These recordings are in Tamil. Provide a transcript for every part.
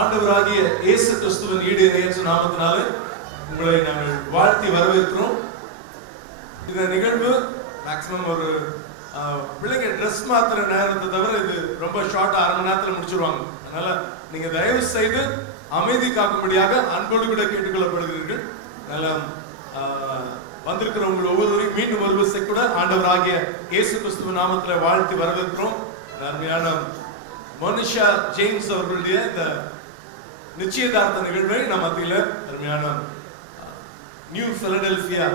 ஆண்டவராகிய இயேசு கிறிஸ்துவின் ஈடு இணையற்ற நாமத்தினாலே உங்களை நாங்கள் வாழ்த்தி வரவேற்கிறோம். இந்த நிகழ்வு மேக்சிமம் ஒரு பிள்ளைங்க ட்ரெஸ் மாத்திர நேரத்தை தவிர இது ரொம்ப ஷார்ட், அரை மணி நேரத்தில் முடிச்சிருவாங்க. அதனால நீங்க தயவு செய்து அமைதி காக்கும்படியாக அன்போடு கூட கேட்டுக்கொள்ளப்படுகிறீர்கள். அதனால வந்திருக்கிற உங்கள் ஒவ்வொருவரையும் மீண்டும் ஒரு விசை கூட ஆண்டவராகிய இயேசு கிறிஸ்துவின் நாமத்தில் வாழ்த்தி வரவேற்கிறோம். அருமையான மோனிஷா ஜேம்ஸ் அவர்களுடைய இந்த நிச்சயதார்த்த நிகழ்வை நம் மத்தியில் அருமையான நியூ பிலடெல்பியா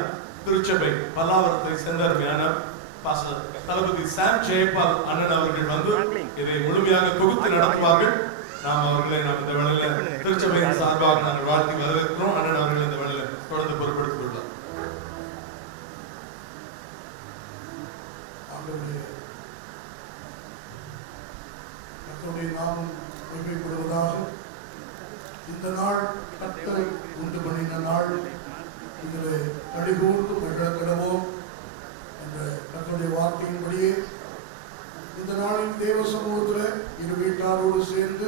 திருச்சபை பல்லாவரத்தை சேர்ந்த அருமையான பாஸ்டர் தளபதி சாம் ஜெயபால் அண்ணன் அவர்கள் வந்து இதை முழுமையாக தொகுத்து நடத்துவார்கள். நாம் அவர்களை இந்த வேளையில திருச்சபையின் சார்பாக நாங்கள் வாழ்த்தி வரவேற்கிறோம். அண்ணன் அவர்கள் இந்த வேளையில தொடர்ந்து பொறுப்படுத்திக் கொள்வார். நாமும் மகிமைப்படுவதாக. இந்த நாள் கர்த்தர் உண்டு பண்ணின நாள், இதில் கழிகூர்ந்து மகிழக்கிடவோம் என்ற கர்த்தருடைய வார்த்தையின்படியே இந்த நாளின் தேவ சமூகத்தில் இரு வீட்டாரோடு சேர்ந்து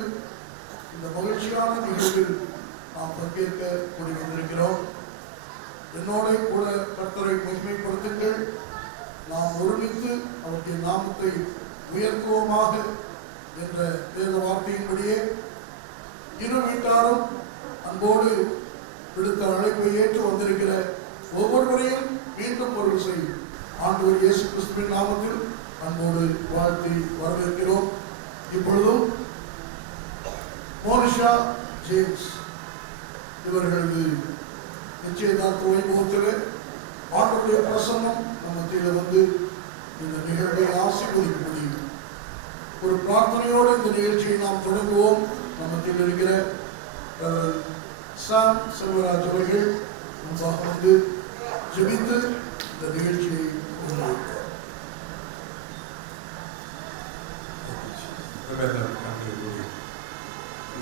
இந்த மகிழ்ச்சியான நிகழ்வில் நாம் பங்கேற்க கூடி வந்திருக்கிறோம். என்னோட கூட கர்த்தரை மகிமைப்படுத்துங்கள். நாம் ஒருமித்து அவருடைய நாமத்தை உயர்த்துவோமாக என்ற வேத வார்த்தையின்படியே இரு வீட்டாரும் அன்போடு விடுத்த அழைப்பை ஏற்று வந்திருக்கிற ஒவ்வொருவரையும் மீண்டும் ஒரு செய்யும் ஆண்டவர் இயேசு கிறிஸ்துவின் நாமத்தில் அன்போடு வாழ்த்தி வரவேற்கிறோம். இப்பொழுதும் மோனிஷா ஜேம்ஸ் இவர்களது நிச்சயதார்த்த வைபவத்தில் ஆண்டவருடைய பிரசன்னம் நம்ம மத்தியில் வந்து இந்த நிகழ்வை ஆசீர்வதிக்க முடியும். ஒரு பிரார்த்தனையோடு இந்த நிகழ்ச்சியை நாம் தொடங்குவோம். நம்மத்தில் இருக்கிற சாம் செல்வராஜ் அவர்கள் முன்பாக வந்து ஜெபித்து இந்த நிகழ்ச்சியை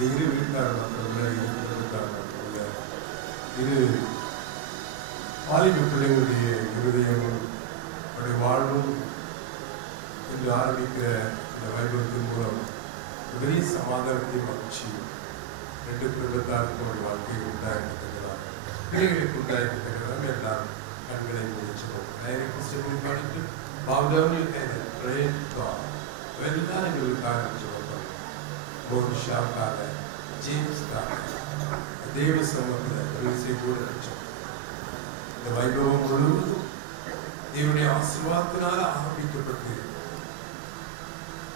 இரு வீட்டார் மட்டுமல்ல, இது வாலிப பிள்ளைகளுடைய இருதயமும் அவருடைய வாழ்வும் என்று ஆரம்பிக்கிற இந்த வைபவத்தின் மூலம் பெரிய சமாதானத்தையும் மகிழ்ச்சியும் ரெண்டு குடும்பத்தாருக்கும் ஒரு வாழ்க்கையை உண்டாயிருக்கிறார், பிள்ளைகளுக்கு உண்டாயிருக்கிறார். எல்லாரும் கண்களை முடிச்சிடும். எல்லாரும் எங்களுக்காக சொல்லுவாங்க. மோனிஷாவுக்காக, ஜேம்ஸ்க்காக தேவ சமூகத்தில் கூட நினைச்சோம். இந்த வைபவம் முழுவதும் தேவனுடைய ஆசீர்வாதத்தினால ஆரம்பிக்கப்பட்டு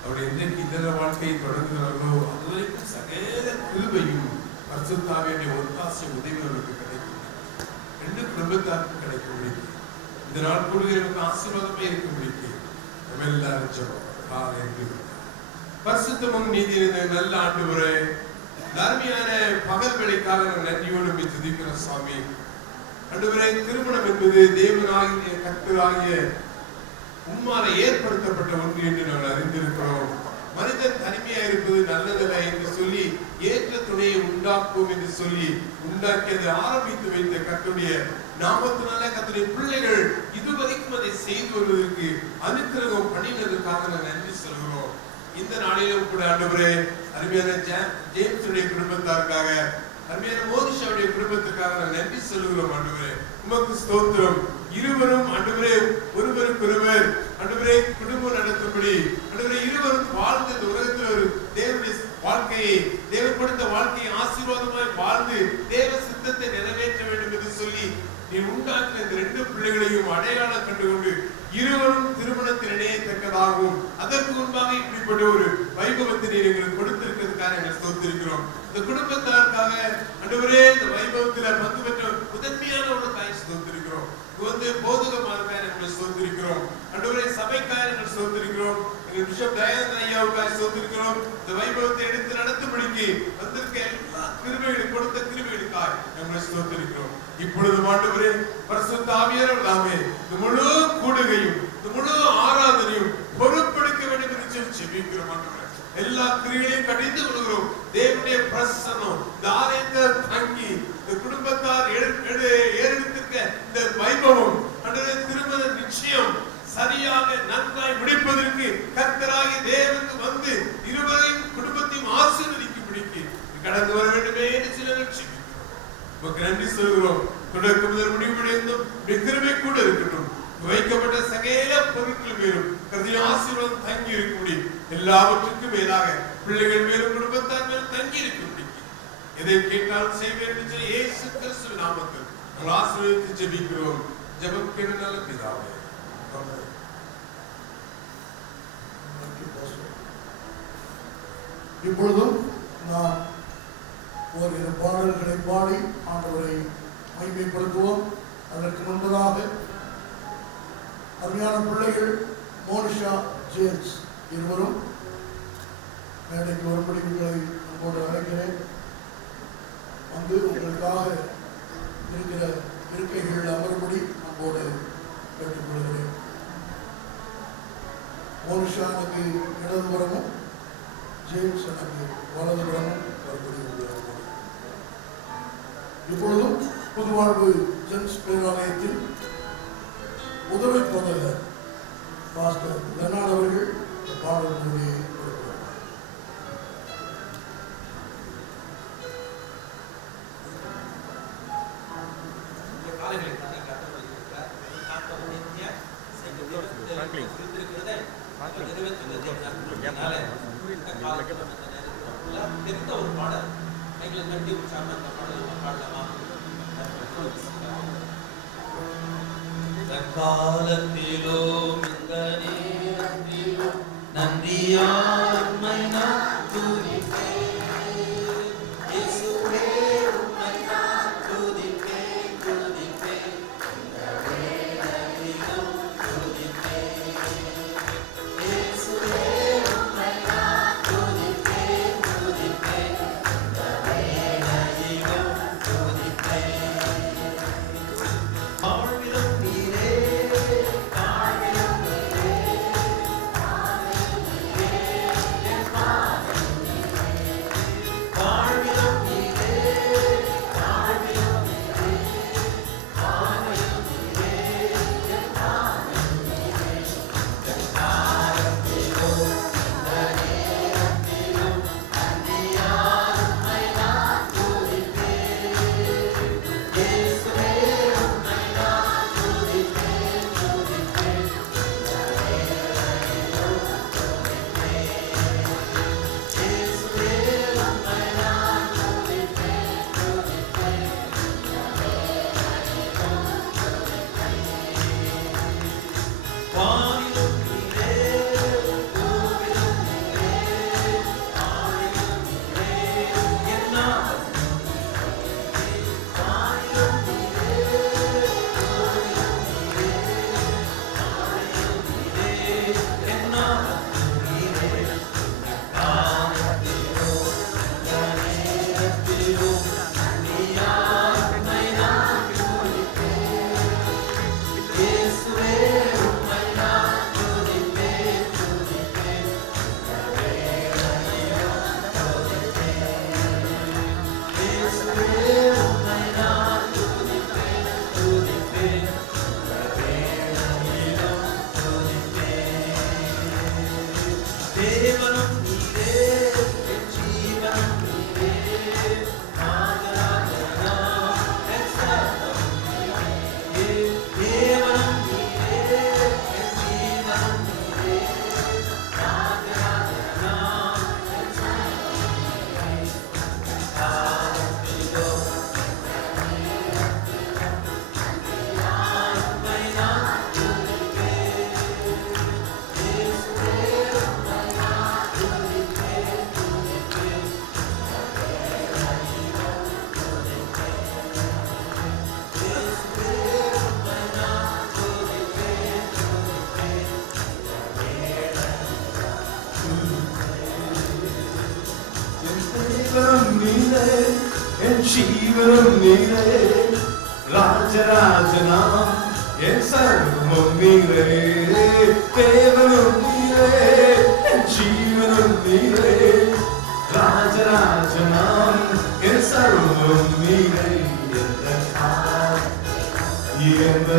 அவருடைய இன்றைக்கு இதர வாழ்க்கையை தொடங்குகிறார்களோ அதுவரைக்கும் சகல கிருபையும் பரிசுத்தாவியுடைய ஒத்தாசை உதவிகளுக்கு கிடைக்கும். ரெண்டு குடும்பத்தாருக்கு கிடைக்க முடியும். இந்த நாள் கூடுகிறவங்களுக்கு ஆசீர்வாதமே இருக்க முடியும். நம்ம எல்லாரும் சொல்றோம் பரிசுத்தமும் நீதி நல்ல ஆண்டவரே, அருமையான பகல் வேளைக்காக நன்றியோடு துதிக்கிற சுவாமி. ஆண்டவரே, திருமணம் என்பது தேவனாகிய கர்த்தராகிய உம்மால ஏற்படுத்தப்பட்ட ஒன்று என்று நாங்கள் அறிந்திருக்கிறோம். மனிதன் தனிமையா இருப்பது நல்லதல்ல என்று சொல்லி ஏற்ற துணையை உண்டாக்கும் என்று சொல்லி உண்டாக்கியதை ஆரம்பித்து வைத்த கர்த்தருடைய நாமத்தினால கர்த்தருடைய பிள்ளைகள் இதுவரைக்கும் அதை செய்து வருவதற்கு அனுக்கிரகம் பண்ணினதற்காக நாங்கள் நன்றி சொல்கிறோம். இந்த நாளிலும் கூட ஆண்டவரே, அருமையான ஜேம்ஸுடைய குடும்பத்தாருக்காக, அருமையான மோனிஷாவுடைய குடும்பத்துக்காக நான் நன்றி சொல்லுகிறோம். ஆண்டவரே, உமக்கு ஸ்தோத்திரம். இருவரும் ஆண்டவரே ஒருவருக்கொருவர் ஆண்டவரே குடும்பம் நடத்தும்படி ஆண்டவரே இருவரும் வாழ்ந்த இந்த உலகத்தில் ஒரு தேவனுடைய வாழ்க்கையை, தேவன் கொடுத்த வாழ்க்கையை ஆசீர்வாதமாய் வாழ்ந்து தேவ சித்தத்தை நிறைவேற்ற வேண்டும் என்று சொல்லி நீ உண்டாக்கின இந்த ரெண்டு பிள்ளைகளையும் அடையாளம் கண்டுகொண்டு இருவரும் திருமணத்தில் இணையத்தக்கதாகவும் அதற்கு முன்பாக இப்படிப்பட்ட ஒரு வைபவத்தினை எங்களுக்கு கொடுத்திருக்கிறதுக்காக நாங்கள் ஸ்தோத்திரிக்கிறோம். இந்த குடும்பத்தாருக்காக ஆண்டவரே இந்த வைபவத்தில் பங்கு பெற்ற முதன்மையான ஒரு தாய் ஸ்தோத்திரிக்கிறோம். வந்து போதகமானக்காக நாங்கள் ஸ்தோத்திரிக்கிறோம். ஆண்டவரே, சபைக்காக நாங்கள் ஸ்தோத்திரிக்கிறோம். எங்கள் பிஷப் தயானந்த ஐயாவுக்காக ஸ்தோத்திரிக்கிறோம். இந்த வைபவத்தை எடுத்து நடத்தும்படிக்கு வந்திருக்க எல்லா கிருபைகளும் கொடுத்த கிருபைகளுக்காக நாங்கள் ஸ்தோத்திரிக்கிறோம். இப்பொழுது ஆண்டவரே, பரிசுத்த ஆவியானவர் தாமே இந்த முழு கூடுகையும் இந்த முழு ஆராதனையும் பொறுப்பெடுக்க வேண்டும் என்று ஜெபிக்கிறோம். ஆண்டவரே, எல்லா கிரியைகளையும் கடிந்து கொள்கிறோம். தேவனுடைய பிரசன்னம் இந்த ஆலயத்தை தங்கி இந்த குடும்பத்தார் ஏறெடுத்திருக்க இந்த வைபவம் ஆண்டவரே, திருமண நிச்சயம் சரியாக நன்றாய் முடிப்பதற்கு கர்த்தராகிய தேவனுக்கு வந்து இருவரையும் குடும்பத்தையும் ஆசீர்வதிக்கும்படிக்கு கடந்த உமக்கு நன்றி சொல்கிறோம். தொடக்கம் முதல் முடிவு வரைக்கும் கிருபை கூட இருக்கட்டும். வைக்கப்பட்ட சகல பொருட்கள் மேலும் கர்த்தருடைய ஆசீர்வாதம் தங்கி இருக்கும்படி, எல்லாவற்றுக்கும் மேலாக பிள்ளைகள் மேலும் குடும்பத்தார் மேலும் தங்கி இருக்கும்படி, எதை கேட்டாலும் செய்வேன் என்று இயேசு கிறிஸ்துவின் நாமத்தில் நாங்கள் ஆசீர்வதித்து ஜெபிக்கிறோம். ஜெபம் கேளு நல்ல பிதாவே. ஆமென். இப்பொழுதும் நாம் ஓரிரு பாடல்களை பாடி ஆண்டவரை மகிமைப்படுத்துவோம். அதற்கு முன்பதாக அருமையான பிள்ளைகள் மோனிஷா, ஜேம்ஸ் இருவரும் மேடைக்கு வரும்படி உங்களை அன்போடு அழைக்கிறேன். வந்து உங்களுக்காக இருக்கிற இருக்கைகள் அமரும்படி அன்போடு கேட்டுக்கொள்கிறேன். மோனிஷா எனக்கு இடதுபுறமும், ஜேம்ஸ் எனக்கு வலதுபுறமும் வரும்படி உங்களை அன்போடு. இப்பொழுதும் புதுவாழ்வு ஜென்ஸ் பேராலயத்தில் உதவி போதகர் பாஸ்டர் லெனார்ட் அவர்கள் பாடல் மொழியை கொடுக்கிறார். காலத்திலும் இந்த நேரத்திலும் நன்றியாமை நான் துதிப்பேன். இயேசுவே உம்மை நான் துதிப்பேன், துதிப்பேன். இந்த வேளையிலும் துதிப்பேன். இயேசுவே உம்மை நான் துதிப்பேன், துதிப்பேன். இந்த வேளையிலும் துதிப்பேன். வாழ்விலும் நீரே, வாழ்விலும் நீரே, வாழ்விலும் நீரே, என் வாழ்விலும் நீரே, வாழ்விலும் நீரே, வாழ்விலும் நீரே, வாழ்விலும் நீரே, என் வாழ்விலும் நீரே. இந்த காலத்திலும் இந்த நேரத்திலும் நன்றியால் உம்மை நான் துதிப்பேன். இயேசுவே உம்மை நான் துதிப்பேன், துதிப்பேன். இந்த வேளையிலும் துதிப்பேன். இயேசுவே உம்மை நான் துதிப்பேன், துதிப்பேன். இந்த வேளையிலும் துதிப்பேன். வானிலும் நீரே, பூவிலும் நீரே, ஆழிலும் நீரே, என் நாதம் நீரே. வானிலும் நீரே, பூவிலும் நீரே, ஆழிலும் நீரே, என் நாதம் நீரே. காலத்திலும் இந்த நேரத்திலும் நன்றியால் உம்மை நான் துதிப்பேன். இயேசுவே உம்மை நான் துதிப்பேன், துதிப்பேன். இந்த வேளையிலும் துதிப்பேன். இயேசுவே உம்மை நான் துதிப்பேன், துதிப்பேன். இந்த வேளையிலும் துதிப்பேன். தேவனும் நீரே, என் ஜீவனும் நீரே, நாதராஜனாம் என் சர்வம் நீரே. தேவனும் நீரே, என் ஜீவனும் நீரே, நாதராஜனாம் என் சர்வம் நீரே. காலத்திலும் நன்றியால் உம்மை நான் துதிப்பேன். இயேசுவே உம்மை நான் துதிப்பேன், துதிப்பேன். இந்த வேளையிலும் துதிப்பேன். இயேசுவே உம்மை நான் துதிப்பேன், துதிப்பேன். இந்த தேவனும் நீரே, என் ஜீவனும் நீரே, ராஜராஜனாம் என் சர்வமும் நீரே. தேவனும் நீரே, என் ஜீவனும் நீரே, ராஜராஜனாம் என் சர்வமும் நீரே. எந்த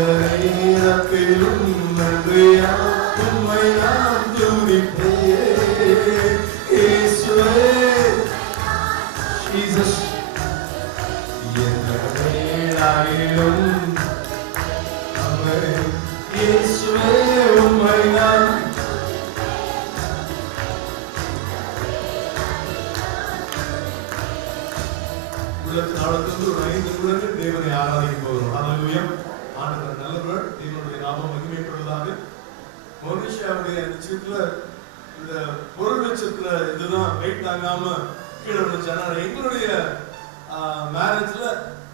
நேரத்திலும் நன்றியால் உம்மை நான் துதிப்பேன். இயேசுவே, Jesus, எந்த உள்ளத்தின் ஆழத்திலிருந்து ஒரு 5 நிமிடங்கள் தேவனை ஆராதிக்க போகிறோம். ஹல்லேலூயா. ஆண்டவர் நல்லவர், தேவனுடைய நாமம் மகிமைப்படுவதாக. மொரிஷியாவுடைய நிச்சயத்துல இந்த பொருள் வச்சத்துல இதுதான் வெயிட் தாங்காம கீழே விழுந்துச்சு. ஆனா எங்களுடைய மேரேஜ்ல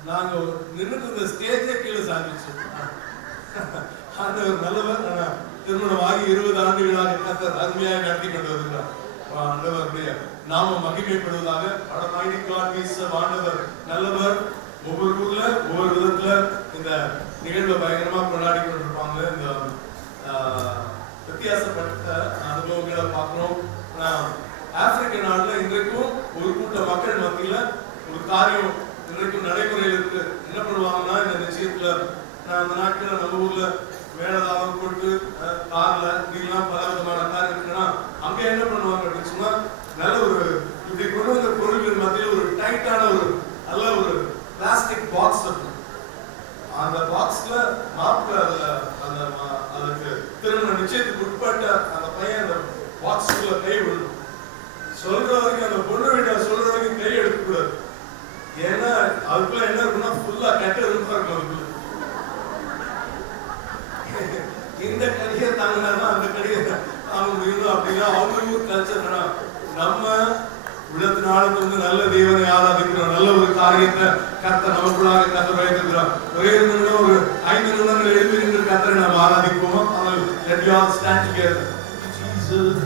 நாங்க நின்றுட்டு இருந்த ஸ்டேஜே கீழே சாஞ்சிச்சு. ஆண்டவர் நல்லவர். ஆனா திருமணம் ஆகி 20 ஆண்டுகளாக கர்த்தர் அருமையாக நடத்தி கொண்டு வருகிறார். ஆண்டவருடைய நாமம் மகிமைப்படுவதாக. ஆண்டவர் நல்லவர். ஒவ்வொரு ஊர்ல ஒவ்வொரு விதத்துல இந்த நிகழ்வை பயங்கரமா கொண்டாடி கொண்டிருப்பாங்க. இந்த வித்தியாசப்பட்ட அனுபவங்களை பார்க்கணும். ஆப்பிரிக்க நாடுல இன்றைக்கும் ஒரு கூட்ட மக்கள் மத்தியில ஒரு காரியம் இன்றைக்கும் நடைமுறையில் இருக்கு. என்ன பண்ணுவாங்கன்னா, இந்த நிச்சயத்துல அந்த நாட்கள் நம்ம ஊர்ல மேலதாளம் போட்டு கார்ல இதெல்லாம் பல விதமான கார் இருக்குன்னா அங்க என்ன பண்ணுவாங்க அப்படின்னு சொன்னா, நல்ல ஒரு இப்படி கொண்டு வந்த பொருட்கள் மத்தியில் ஒரு டைட்டான ஒரு நல்ல ஒரு பிளாஸ்டிக் பாக்ஸ் இருக்கும். அந்த பாக்ஸ்ல மாப்பிள்ள அந்த அதுக்கு திருமண நிச்சயத்துக்கு உட்பட்ட அந்த பையன் அந்த பாக்ஸ்ல கை விடணும். சொல்ற வரைக்கும் அந்த பொண்ணு வீட்டை சொல்ற வரைக்கும் கை எடுக்க கூடாது. ஏன்னா அதுக்குள்ள என்ன இருக்குன்னா ஃபுல்லா கெட்ட இருக்கும். அதுக்குள்ள இந்த கடியை தாங்கினா அந்த கடியை தாங்க முடியும் அப்படின்னா அவங்க ஊர் கல்ச்சர். நம்ம உள்ளத்தின் ஆழத்திலிருந்து நல்ல தேவனை ஆராதிக்கிறோம். நல்ல ஒரு காரியத்தை கர்த்தர் நமக்குள்ளாக கர்த்தர் வைத்திருக்கிறார். ஒரே நிமிடம் ஒரு 5 நிமிடங்கள் எழுதி நின்று கர்த்தரை நாம் ஆராதிப்போம். ஆனால் let you all stand together. Jesus.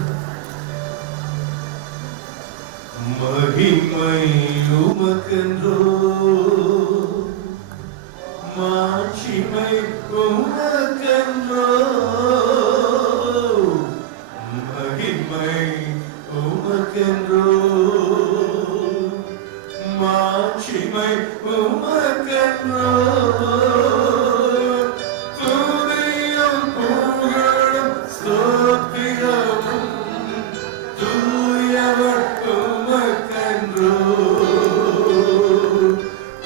மகிமை உமக்கென்றோ, மாட்சிமை உமக்கென்றோ, மகிமை உமக்கென்றோ, மாட்சிமை உமக்கென்றோ, துதியும் புகழும் ஸ்தோத்திரமும் தூயவர் உமக்கென்றோ,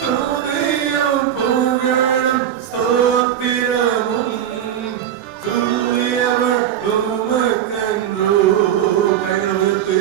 துதியும் புகழும் ஸ்தோத்திரமும் தூயவர் உமக்கென்றோ. கைகளுக்கு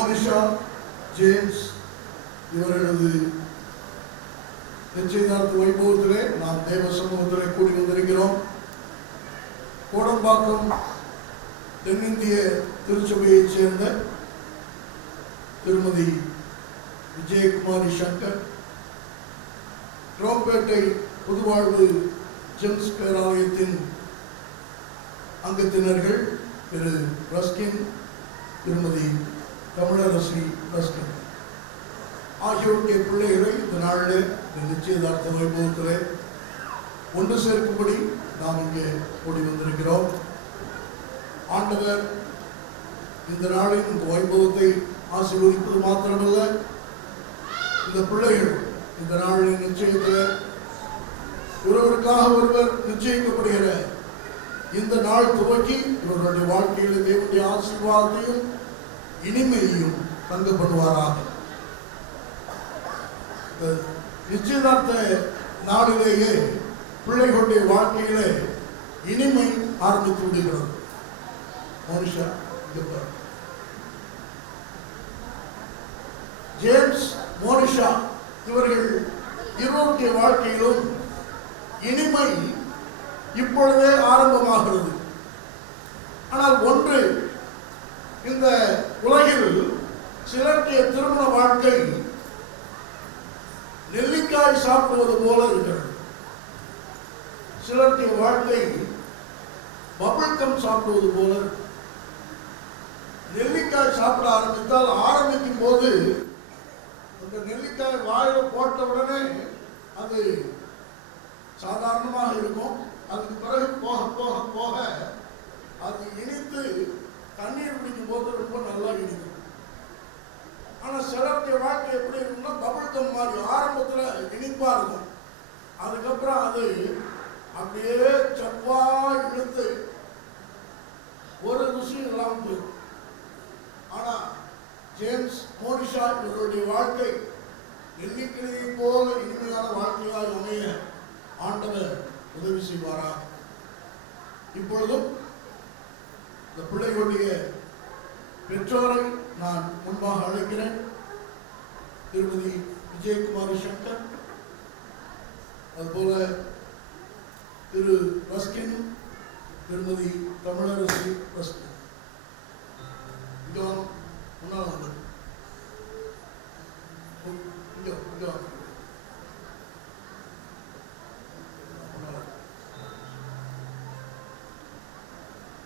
மோனிஷா ஜேம்ஸ் இவர்களது நிச்சயதார்த்த வைபவத்திலே நாம் தேவ சமூகத்திலே கூடி வந்திருக்கிறோம். கோடம்பாக்கம் தென்னிந்திய திருச்சபையைச் சேர்ந்த திருமதி விஜயகுமாரி சங்கர், ரோம்பேட்டை புதுவாழ்வு ஜெம்ஸ் பேராலயத்தின் அங்கத்தினர்கள் திரு ரஸ்கின், திருமதி தமிழரசி ரஸ்கின் ஆகியோருடைய பிள்ளைகளை இந்த நாளில் இந்த நிச்சயதார்த்த வைபவத்திலே ஒன்று சேர்க்கும்படி நாம் இங்கே கூடி வந்திருக்கிறோம். ஆண்டவர் இந்த நாளின் இந்த வைபவத்தை ஆசீர்வதிப்பது மாத்திரமல்ல, இந்த பிள்ளைகள் இந்த நாளின் நிச்சயத்தில் ஒருவருக்காக ஒருவர் நிச்சயிக்கப்படுகிற இந்த நாள் துவக்கி இவர்களுடைய வாழ்க்கையில் தேவனுடைய ஆசீர்வாதத்தையும் இனிமையையும் தங்க பண்ணுவாராக. நிச்சயதார்த்த நாளிலேயே பிள்ளைகளுடைய வாழ்க்கையிலே இனிமை ஆரம்பித்து விடுகிறது. மோனிஷா, ஜேம்ஸ், மோனிஷா இவர்கள் இருவருடைய வாழ்க்கையிலும் இனிமை இப்பொழுதே ஆரம்பமாகிறது. ஆனால் ஒன்று, இந்த உலகில் சிலருடைய திருமண வாழ்க்கை நெல்லிக்காய் சாப்பிடுவது போல இருக்கிறது. சிலருடைய வாழ்க்கை பபிள்கம் சாப்பிடுவது போல. நெல்லிக்காய் சாப்பிட ஆரம்பித்தால் ஆரம்பிக்கும் போது அந்த நெல்லிக்காய் வாயில போட்ட உடனே அது சாதாரணமாக இருக்கும். அதுக்கு பிறகு போக போக போக அது இனித்து தண்ணீர் குடிக்கும் போது ரொம்ப நல்லா இனிக்கும். ஆனா சிலருடைய வாழ்க்கை எப்படி இருக்கும்னா பபிள்கம் மாதிரி ஆரம்பத்துல இனிப்பா இருக்கும், அதுக்கப்புறம் அது அப்படியே சப்பா இழுத்து ஒரு ருசியும் இல்லாமல் போயிடும். ஆனா ஜேம்ஸ், மோனிஷா இவர்களுடைய வாழ்க்கை நெல்லிக்கிளையை போல இனிமையான வாழ்க்கையாக அமைய ஆண்டவர் உதவி செய்வாரா. இப்பொழுதும் இந்த பிள்ளைகளுடைய பெற்றோரை நான் முன்பாக அழைக்கிறேன். திருமதி விஜயகுமாரி சங்கர், அதுபோல திரு ரஸ்கின், திருமதி தமிழரசி ரஸ்கின். முன்னாள் வந்து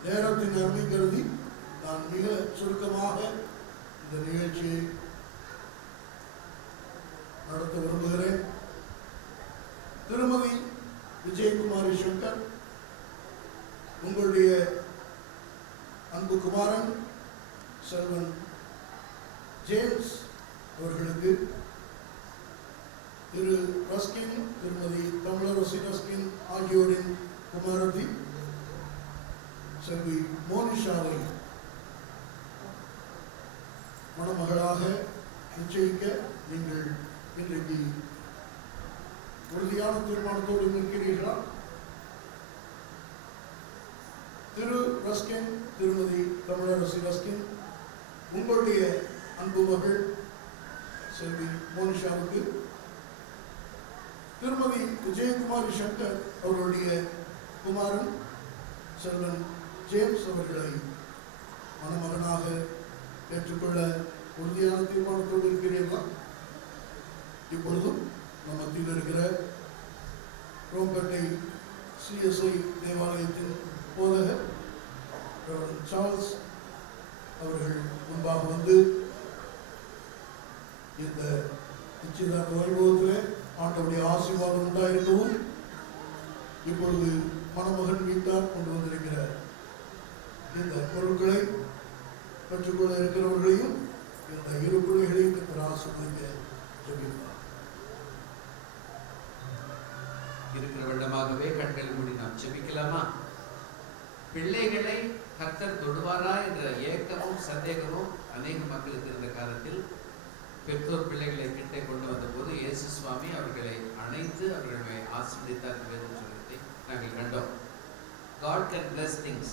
நேரத்தின் அருமை கருதி நான் மிக சுருக்கமாக இந்த நிகழ்ச்சியை நடத்த விரும்புகிறேன். திருமதி விஜயகுமாரி சங்கர் உங்களுடைய அன்பு குமாரன் செல்வன் ஜேம்ஸ் அவர்களுக்கு திரு ரஸ்கின், திருமதி தமிழரசி ரஸ்கின் ஆகியோரின் குமாரத்தி செல்வி மோனிஷாவை மணமகளாக நிச்சயிக்க நீங்கள் இன்றைக்கு உறுதியான தீர்மானத்தோடு நிற்கிறீர்களா? திரு ரஸ்கின், திருமதி தமிழரசி ரஸ்கின் உங்களுடைய அன்பு மகள் செல்வி மோனிஷாவுக்கு திருமதி விஜயகுமாரி சங்கர் அவர்களுடைய குமாரன் செல்வன் ஜேம்ஸ் அவர்களை மணமகனாக ஏற்றுக்கொள்ள உறுதியான தீர்மானத்தோடு இருக்கிறீர்களா? இப்பொழுதும் நம் மத்தியில் இருக்கிற ரோம்பேட்டை CSI தேவாலயத்தின் போதகர் சார்ல்ஸ் அவர்கள் முன்பாக வந்து இந்த நிச்சயதார்த்த வைபவத்தில் ஆண்டவருடைய ஆசீர்வாதம் உண்டாயிருக்கவும், இப்பொழுது மணமகன் வீட்டார் கொண்டு வந்திருக்கிற இந்த பொருட்களை பெற்றுக்கொள்ள இருக்கிறவர்களையும் இந்த இரு பிள்ளைகளையும் கர்த்தர் ஆசீர்வதிக்க ஜெபிக்கிறார். இருக்கிற வண்ணமாகவே கண்கள் மூடி நாம் ஜெபிக்கலாமா? பிள்ளைகளை கர்த்தர் தொடுவாரா என்ற ஏக்கமும் சந்தேகமும் அநேக மக்களுக்கு இருந்த காலத்தில் பெற்றோர் பிள்ளைகளை கிட்டே கொண்டு வந்த போது இயேசு சுவாமி அவர்களை அணைத்து அவர்களை ஆசீர்வதித்தார் என்று சொல்வதை நாங்கள் கண்டோம். God can bless things.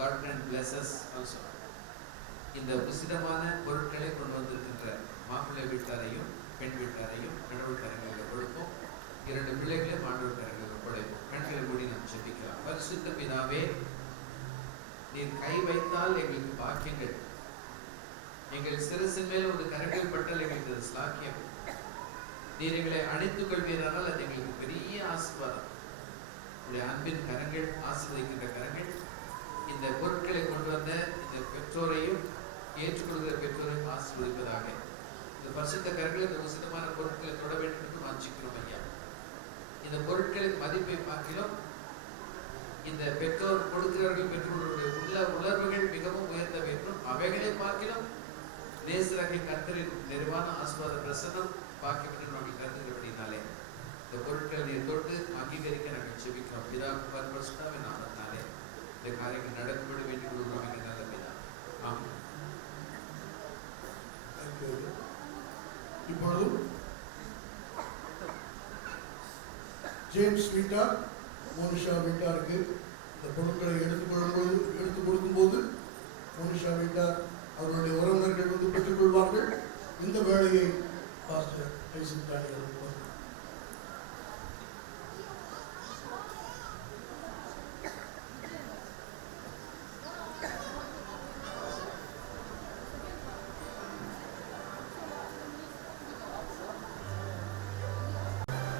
God can bless us also. இந்த உசிதமான பொருட்களை கொண்டு வந்திருக்கின்ற மாப்பிள்ளை வீட்டாரையும் பெண் வீட்டாரையும் கடவுள் கரங்களில் கொடுப்போம். 2 பிள்ளைகளையும் ஆண்டவர் கரங்களில் ஒப்படைப்போம். கண்களை மூடி நாம் ஜெபிக்கலாம். பரிசுத்த பிதாவே, நீர் கை வைத்தால் எங்களுக்கு பாக்கியங்கள், எங்கள் சிரசின் மேல் ஒரு கரங்கள் பட்டால் எங்களுக்கு ஸ்லாக்கியம். நீர் எங்களை அணைத்துக் கொள்வீரானால் அது எங்களுக்கு பெரிய ஆசீர்வாதம். உடைய அன்பின் கரங்கள், ஆசீர்வதிக்கின்ற கரங்கள் இந்த பொருட்களை கொண்டு வந்த இந்த பெற்றோரையும் ஏற்றுக்கொள்கிற பெற்றோரையும் ஆசீர்வதிப்பதாக. இந்த பரிசுத்த கரங்கள் இந்த உசிதமான பொருட்களை தொட வேண்டும் என்று வாஞ்சிக்கிறோம் ஐயா. இந்த பொருட்களின் மதிப்பை பார்க்கிறோம். இந்த பெற்றோர் கொடுக்கிறவர்கள் பெற்றோர்களுடைய உணர்வுகள் மிகவும் உயர்ந்தவை என்றும் அவைகளை பார்க்கிறோம் நேசராகிய கர்த்தரின் நிறைவான ஆசீர்வாத பிரசன்னம் பாக்கியம் நாங்கள் கருதுகிறபடினாலே இந்த பொருட்களை நீர் தொட்டு அங்கீகரிக்க நாங்கள் ஜெபிக்கிறோம். பிதா குமாரன் பரிசுத்தாவின் நாமத்தினாலே இந்த காரியங்கள் நடக்கப்பட வேண்டிய கொடுக்கிறோம் எங்கள் நல்ல பிதா. ஆமென். இப்பொழுது ஜேம்ஸ் வீட்டார் மோனிஷா வீட்டாருக்கு இந்த பொருட்களை எடுத்து கொடுக்கும்போது மோனிஷா வீட்டார் அவருடைய உறவினர்கள் வந்து பெற்றுக்கொள்வார்கள். இந்த வேலையை பாஸ்டர் டைசன் டானியல்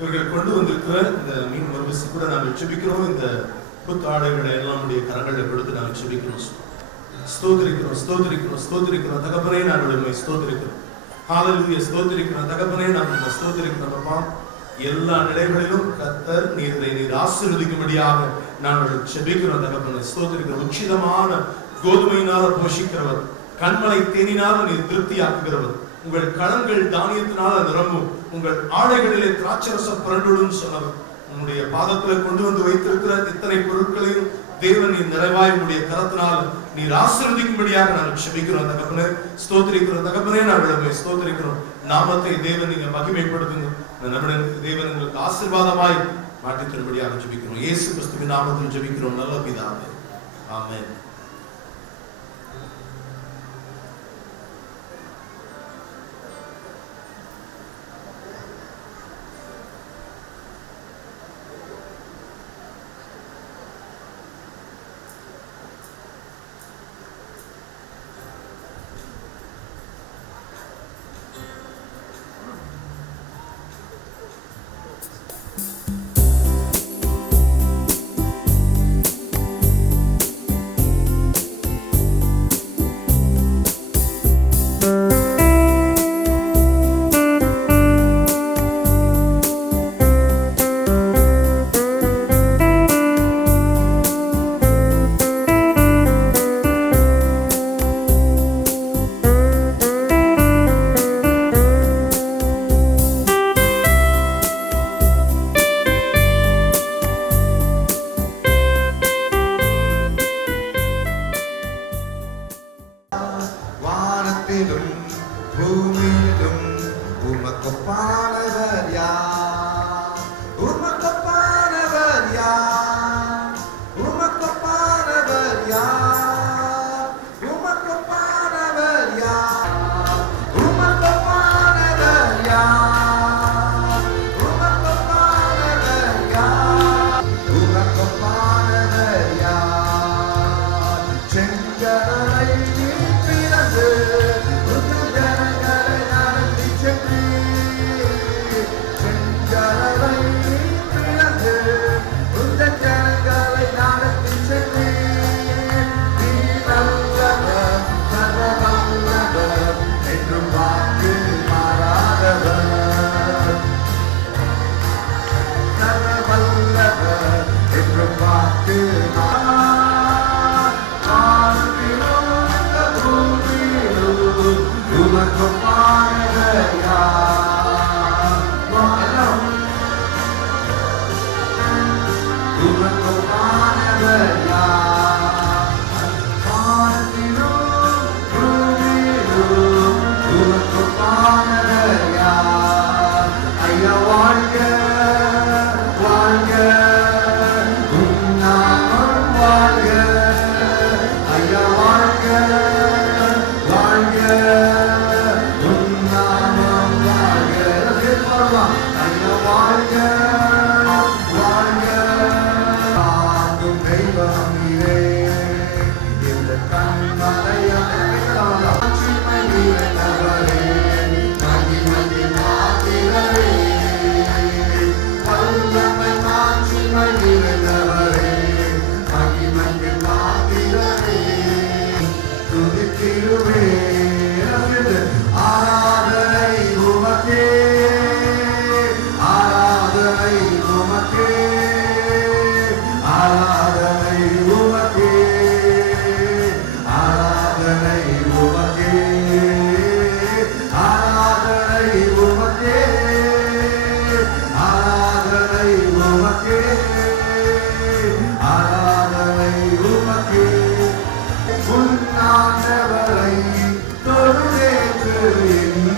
இவர்கள் கொண்டு வந்திருக்கிற இந்த மீன் மறுபசி கூட நாங்கள் ஜெபிக்கிறோம். இந்த புத்தாடைகளை எல்லாம் நம்முடைய கரங்களில் கொடுத்து நாங்கள் ஜெபிக்கிறோம். ஸ்தோத்திரிக்கிறோம், ஸ்தோத்திரிக்கிறோம், ஸ்தோத்திரிக்கிறோம் தகப்பனே, நாங்கள் உண்மை ஸ்தோத்திரிக்கிறோம். ஹல்லேலூயா, ஸ்தோத்திரிக்கிறோம் தகப்பனே, நாங்கள் ஸ்தோத்திரிக்கிறோம் அப்பா. எல்லா நிலைகளிலும் கர்த்தர் நீர் ஆசீர்வதிக்கும்படியாக நாங்கள் ஜெபிக்கிறோம் தகப்பனே, ஸ்தோத்திரிக்கிறோம். உச்சிதமான கோதுமையினால போஷிக்கிறவர், கண்மலை தேனினால நீர் திருப்தியாக்குகிறவர், உங்கள் களங்கள் தானியத்தினால நிரம்பும், உங்கள் ஆடைகளிலே திராட்சரசம் புரண்டுடும் சொன்னவர். உன்னுடைய பாதத்தில் கொண்டு வந்து வைத்திருக்கிற இத்தனை பொருட்களையும் தேவன் நீர் நிறைவாய் உன்னுடைய கரத்தினால் நீர் ஆசீர்வதிக்கும்படியாக நாங்கள் ஜெபிக்கிறோம் தகப்பனே, ஸ்தோத்திரிக்கிறோம் தகப்பனே, நாங்கள் ஸ்தோத்திரிக்கிறோம். நாமத்தை தேவன் நீங்க மகிமைப்படுத்துங்க. தேவன் உங்களுக்கு ஆசீர்வாதமாய் மாற்றித் தரும்படியாக ஜெபிக்கிறோம். இயேசு கிறிஸ்துவின் நாமத்தில் ஜெபிக்கிறோம் நல்ல பிதாவே, ஆமென்.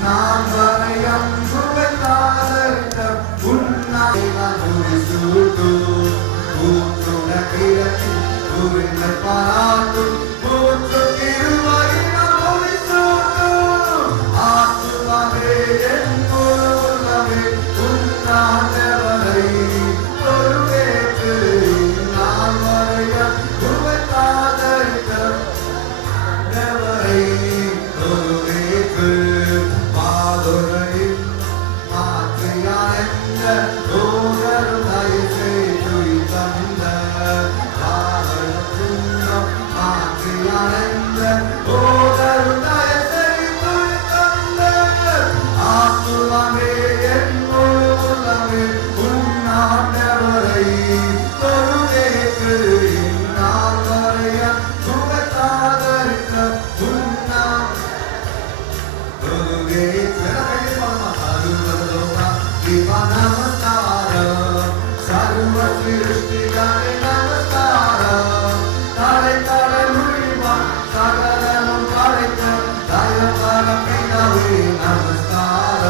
நான் வரையம் சுவைக்காதற்க உன்னாய் நான் துரிசூட்டு ஊற்றுட கிழக்கு உரிமை பாராட்டு ஊற்று திருவாயினம் ஒளிசூட்டு ஆத்துவாவே என் உள்ளமே உன்னாண்டவரை தொழுவேற்று நான் வரையம் சுவைக்காதற்க never தொழுவேற்று மாதுரையின் மாற்றியானென்ற தூதரும் தயசை துய் தந்த காதலும் மாற்றியானென்ற தூதரும் தயசை துய் தந்த ஆத்துவமே என் உள்ளமே உன்னாண்டவரை தொழுவேற்று இந்நாள் வரைய சுகத்தாதற்க உன்னா सर्व सृष्टिकारे नमस्कार तारे तारे मुळीवा सगळं पाळत दयावान पितावे नमस्कार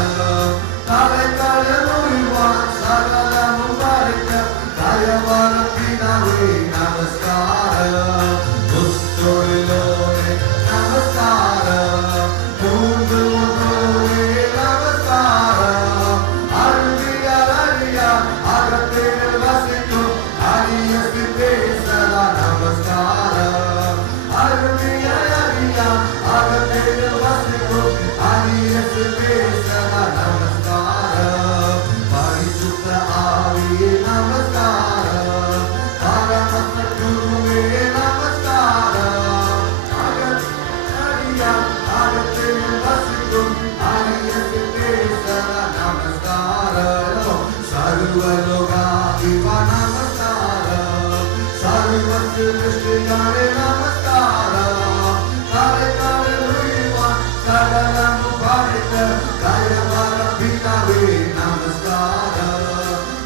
तारे तारे मुळीवा सगळं पाळत दयावान पितावे नमस्कार दुष्टोलोने नमस्कार पूर्वोलोने नमस्कार अरविया अरविया आगते वसितो आर्यस्ते सदा नमस्कार अरविया अरविया आगते वसितो आर्यस्ते सदा नमस्कार परिशुद्ध आवी नमस्कार परम गुरुवे नमस्कार अरविया आगते वसितो आर्यस्ते सदा नमस्कार सर्वलोकाधिपा नमस्कार सर्वसृष्टिकारे नमस्कार काले काले हुईवा सगलं पाळत दयावान पितावे नमस्कार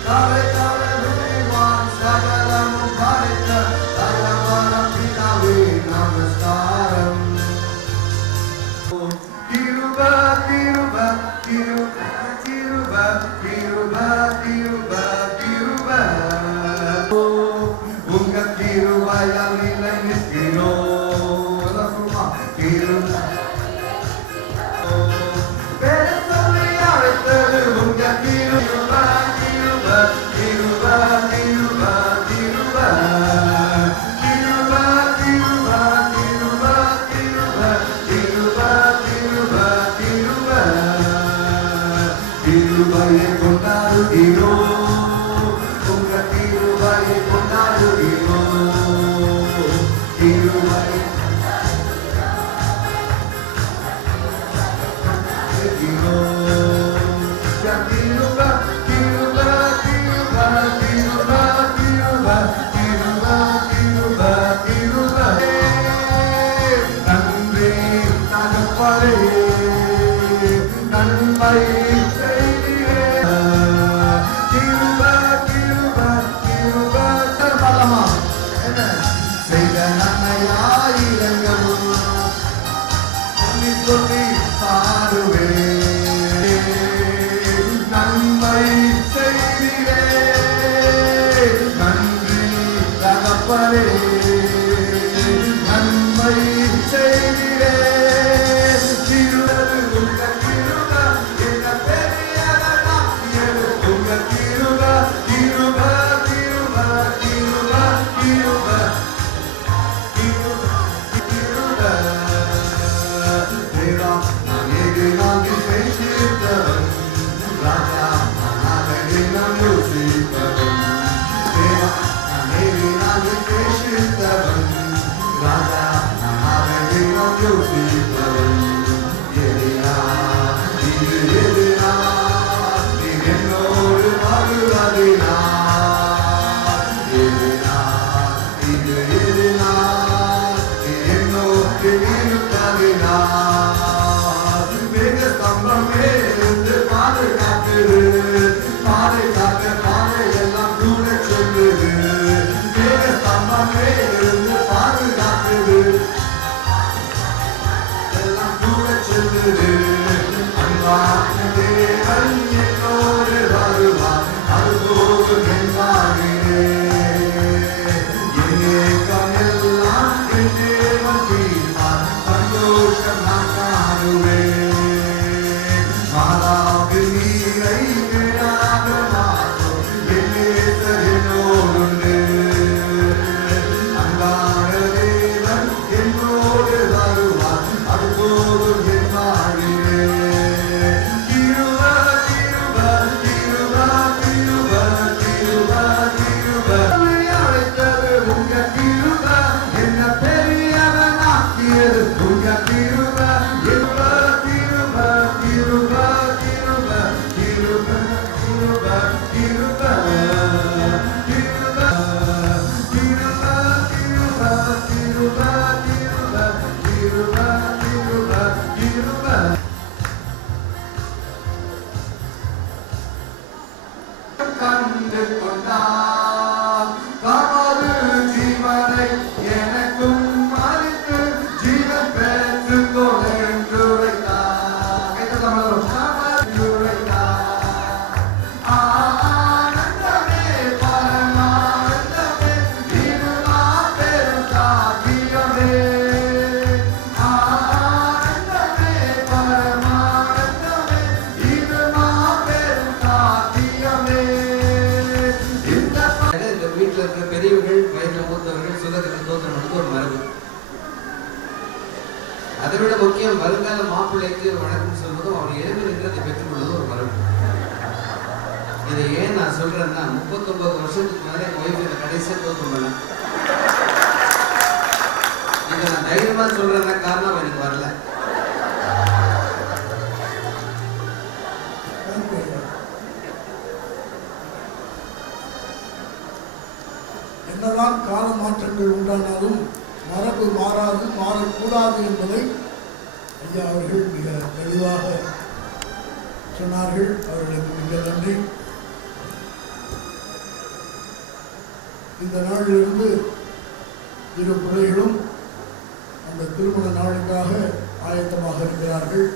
काले काले हुईवा सगलं पाळत दयावान पितावे नमस्कार Kiruba, Kiruba, Kiruba, Kiruba, Kiruba, Kiruba, Kiruba. Unga Kiruba yang nilai miskino. Kiruba. Besok unga Kiruba, Kiruba, Kiruba, Kiruba, Kiruba. Kiruba, Kiruba, Kiruba, Kiruba, Kiruba, Kiruba, Kiruba. Kiruba ye konaru hiro, unga Kiruba ye konaru hiro. Kiruba ye hiro. Ya Kiruba, Kiruba, Kiruba, Kiruba, Kiruba, Kiruba, Kiruba, Kiruba. நன்றி தகப்பனே நன்மை செய்தியே கிருபை கிருபை கிருபை தரலாமா என்ன செய்த நன்மையாயிரங்களும் சொல்லி சொல்லி பாடுவே நன்மை செய்தியே நன்றி தகப்பனே நன்மை செய்தியே கிருபை உங்க கிருபை என்ன பெரியதா உங்க கிருபை கிருபை கிருபை கிருபை கிருபை கிருபை தேவா நானே நானே பேசிட்டவன் ராஜா நானே நான் யோசிப்பவன் தேவா நானே நானே பேசிட்டவன் ராஜா நானே நான் யோசிப்பவன் எதிரா இது எதிரா நீ என்னோடு வருவதினா எதிரா இது எதிரா நீ என்னோடு இருப்பதினா மேக ஸ்தம்பமே இருந்து பாதுகாக்குது பாதுகாக்க பாதையெல்லாம் கூட சொல்லுது மேக ஸ்தம்பமே இருந்து பாதுகாக்குது எல்லாம் கூட சொல்லுது மாறாது நீரை விடாத மாற்றும் என்னோடு அன்பான தேவன் என்னோடு வருவார் அது போதும் என் வாழ்விலே கிருப கிருப கிருப கிருப கிருப கிருப அழைத்தது உங்க கிருப என்ன பெரியவனாக்கியது உங்க கிருப கிருப கிருப கிருப கிருப கிருப கிருப கிருப கண்டு கொண்டார் தமது ஜீவனை எனக்கும் மறித்து ஜீவன் பெற்றுக் கொண்டு வைத்தார் ஆனந்தமே பரமானந்தமே இது மாபெரும் சாத்தியமே ஆனந்தமே பரமானந்தமே இது மாபெரும் சாத்தியமே இந்த வீட்டில் இருக்கிற பெரியவர்கள் வயதில் மூத்தவர்கள் சுதந்திர தோற்றம் ஒரு மரபு. அதை விட முக்கியம் வருங்கால மாப்பிள்ளைக்கு வணக்கம் சொல்வதும் அவர் எழுந்து நின்று அதை பெற்றுக் கொள்வதும் ஒரு மரபு. இதை ஏன் நான் சொல்றேன்னா 39 வருஷத்துக்கு மேலே என் ஒய்ஃப் இதை கடைசியாக தோற்றம் பண்ண இதை நான் தைரியமா சொல்றேன்னா காரணம் எனக்கு வரல. என்னதான் கால மாற்றங்கள் உண்டானாலும் மரபு மாறாது மாறக்கூடாது என்பதை ஐயா அவர்கள் மிக தெளிவாக சொன்னார்கள். அவர்களுக்கு மிக நன்றி. இந்த நாளிலிருந்து இரு பிள்ளைகளும் அந்த திருமண நாளுக்காக ஆயத்தமாக இருக்கிறார்கள்.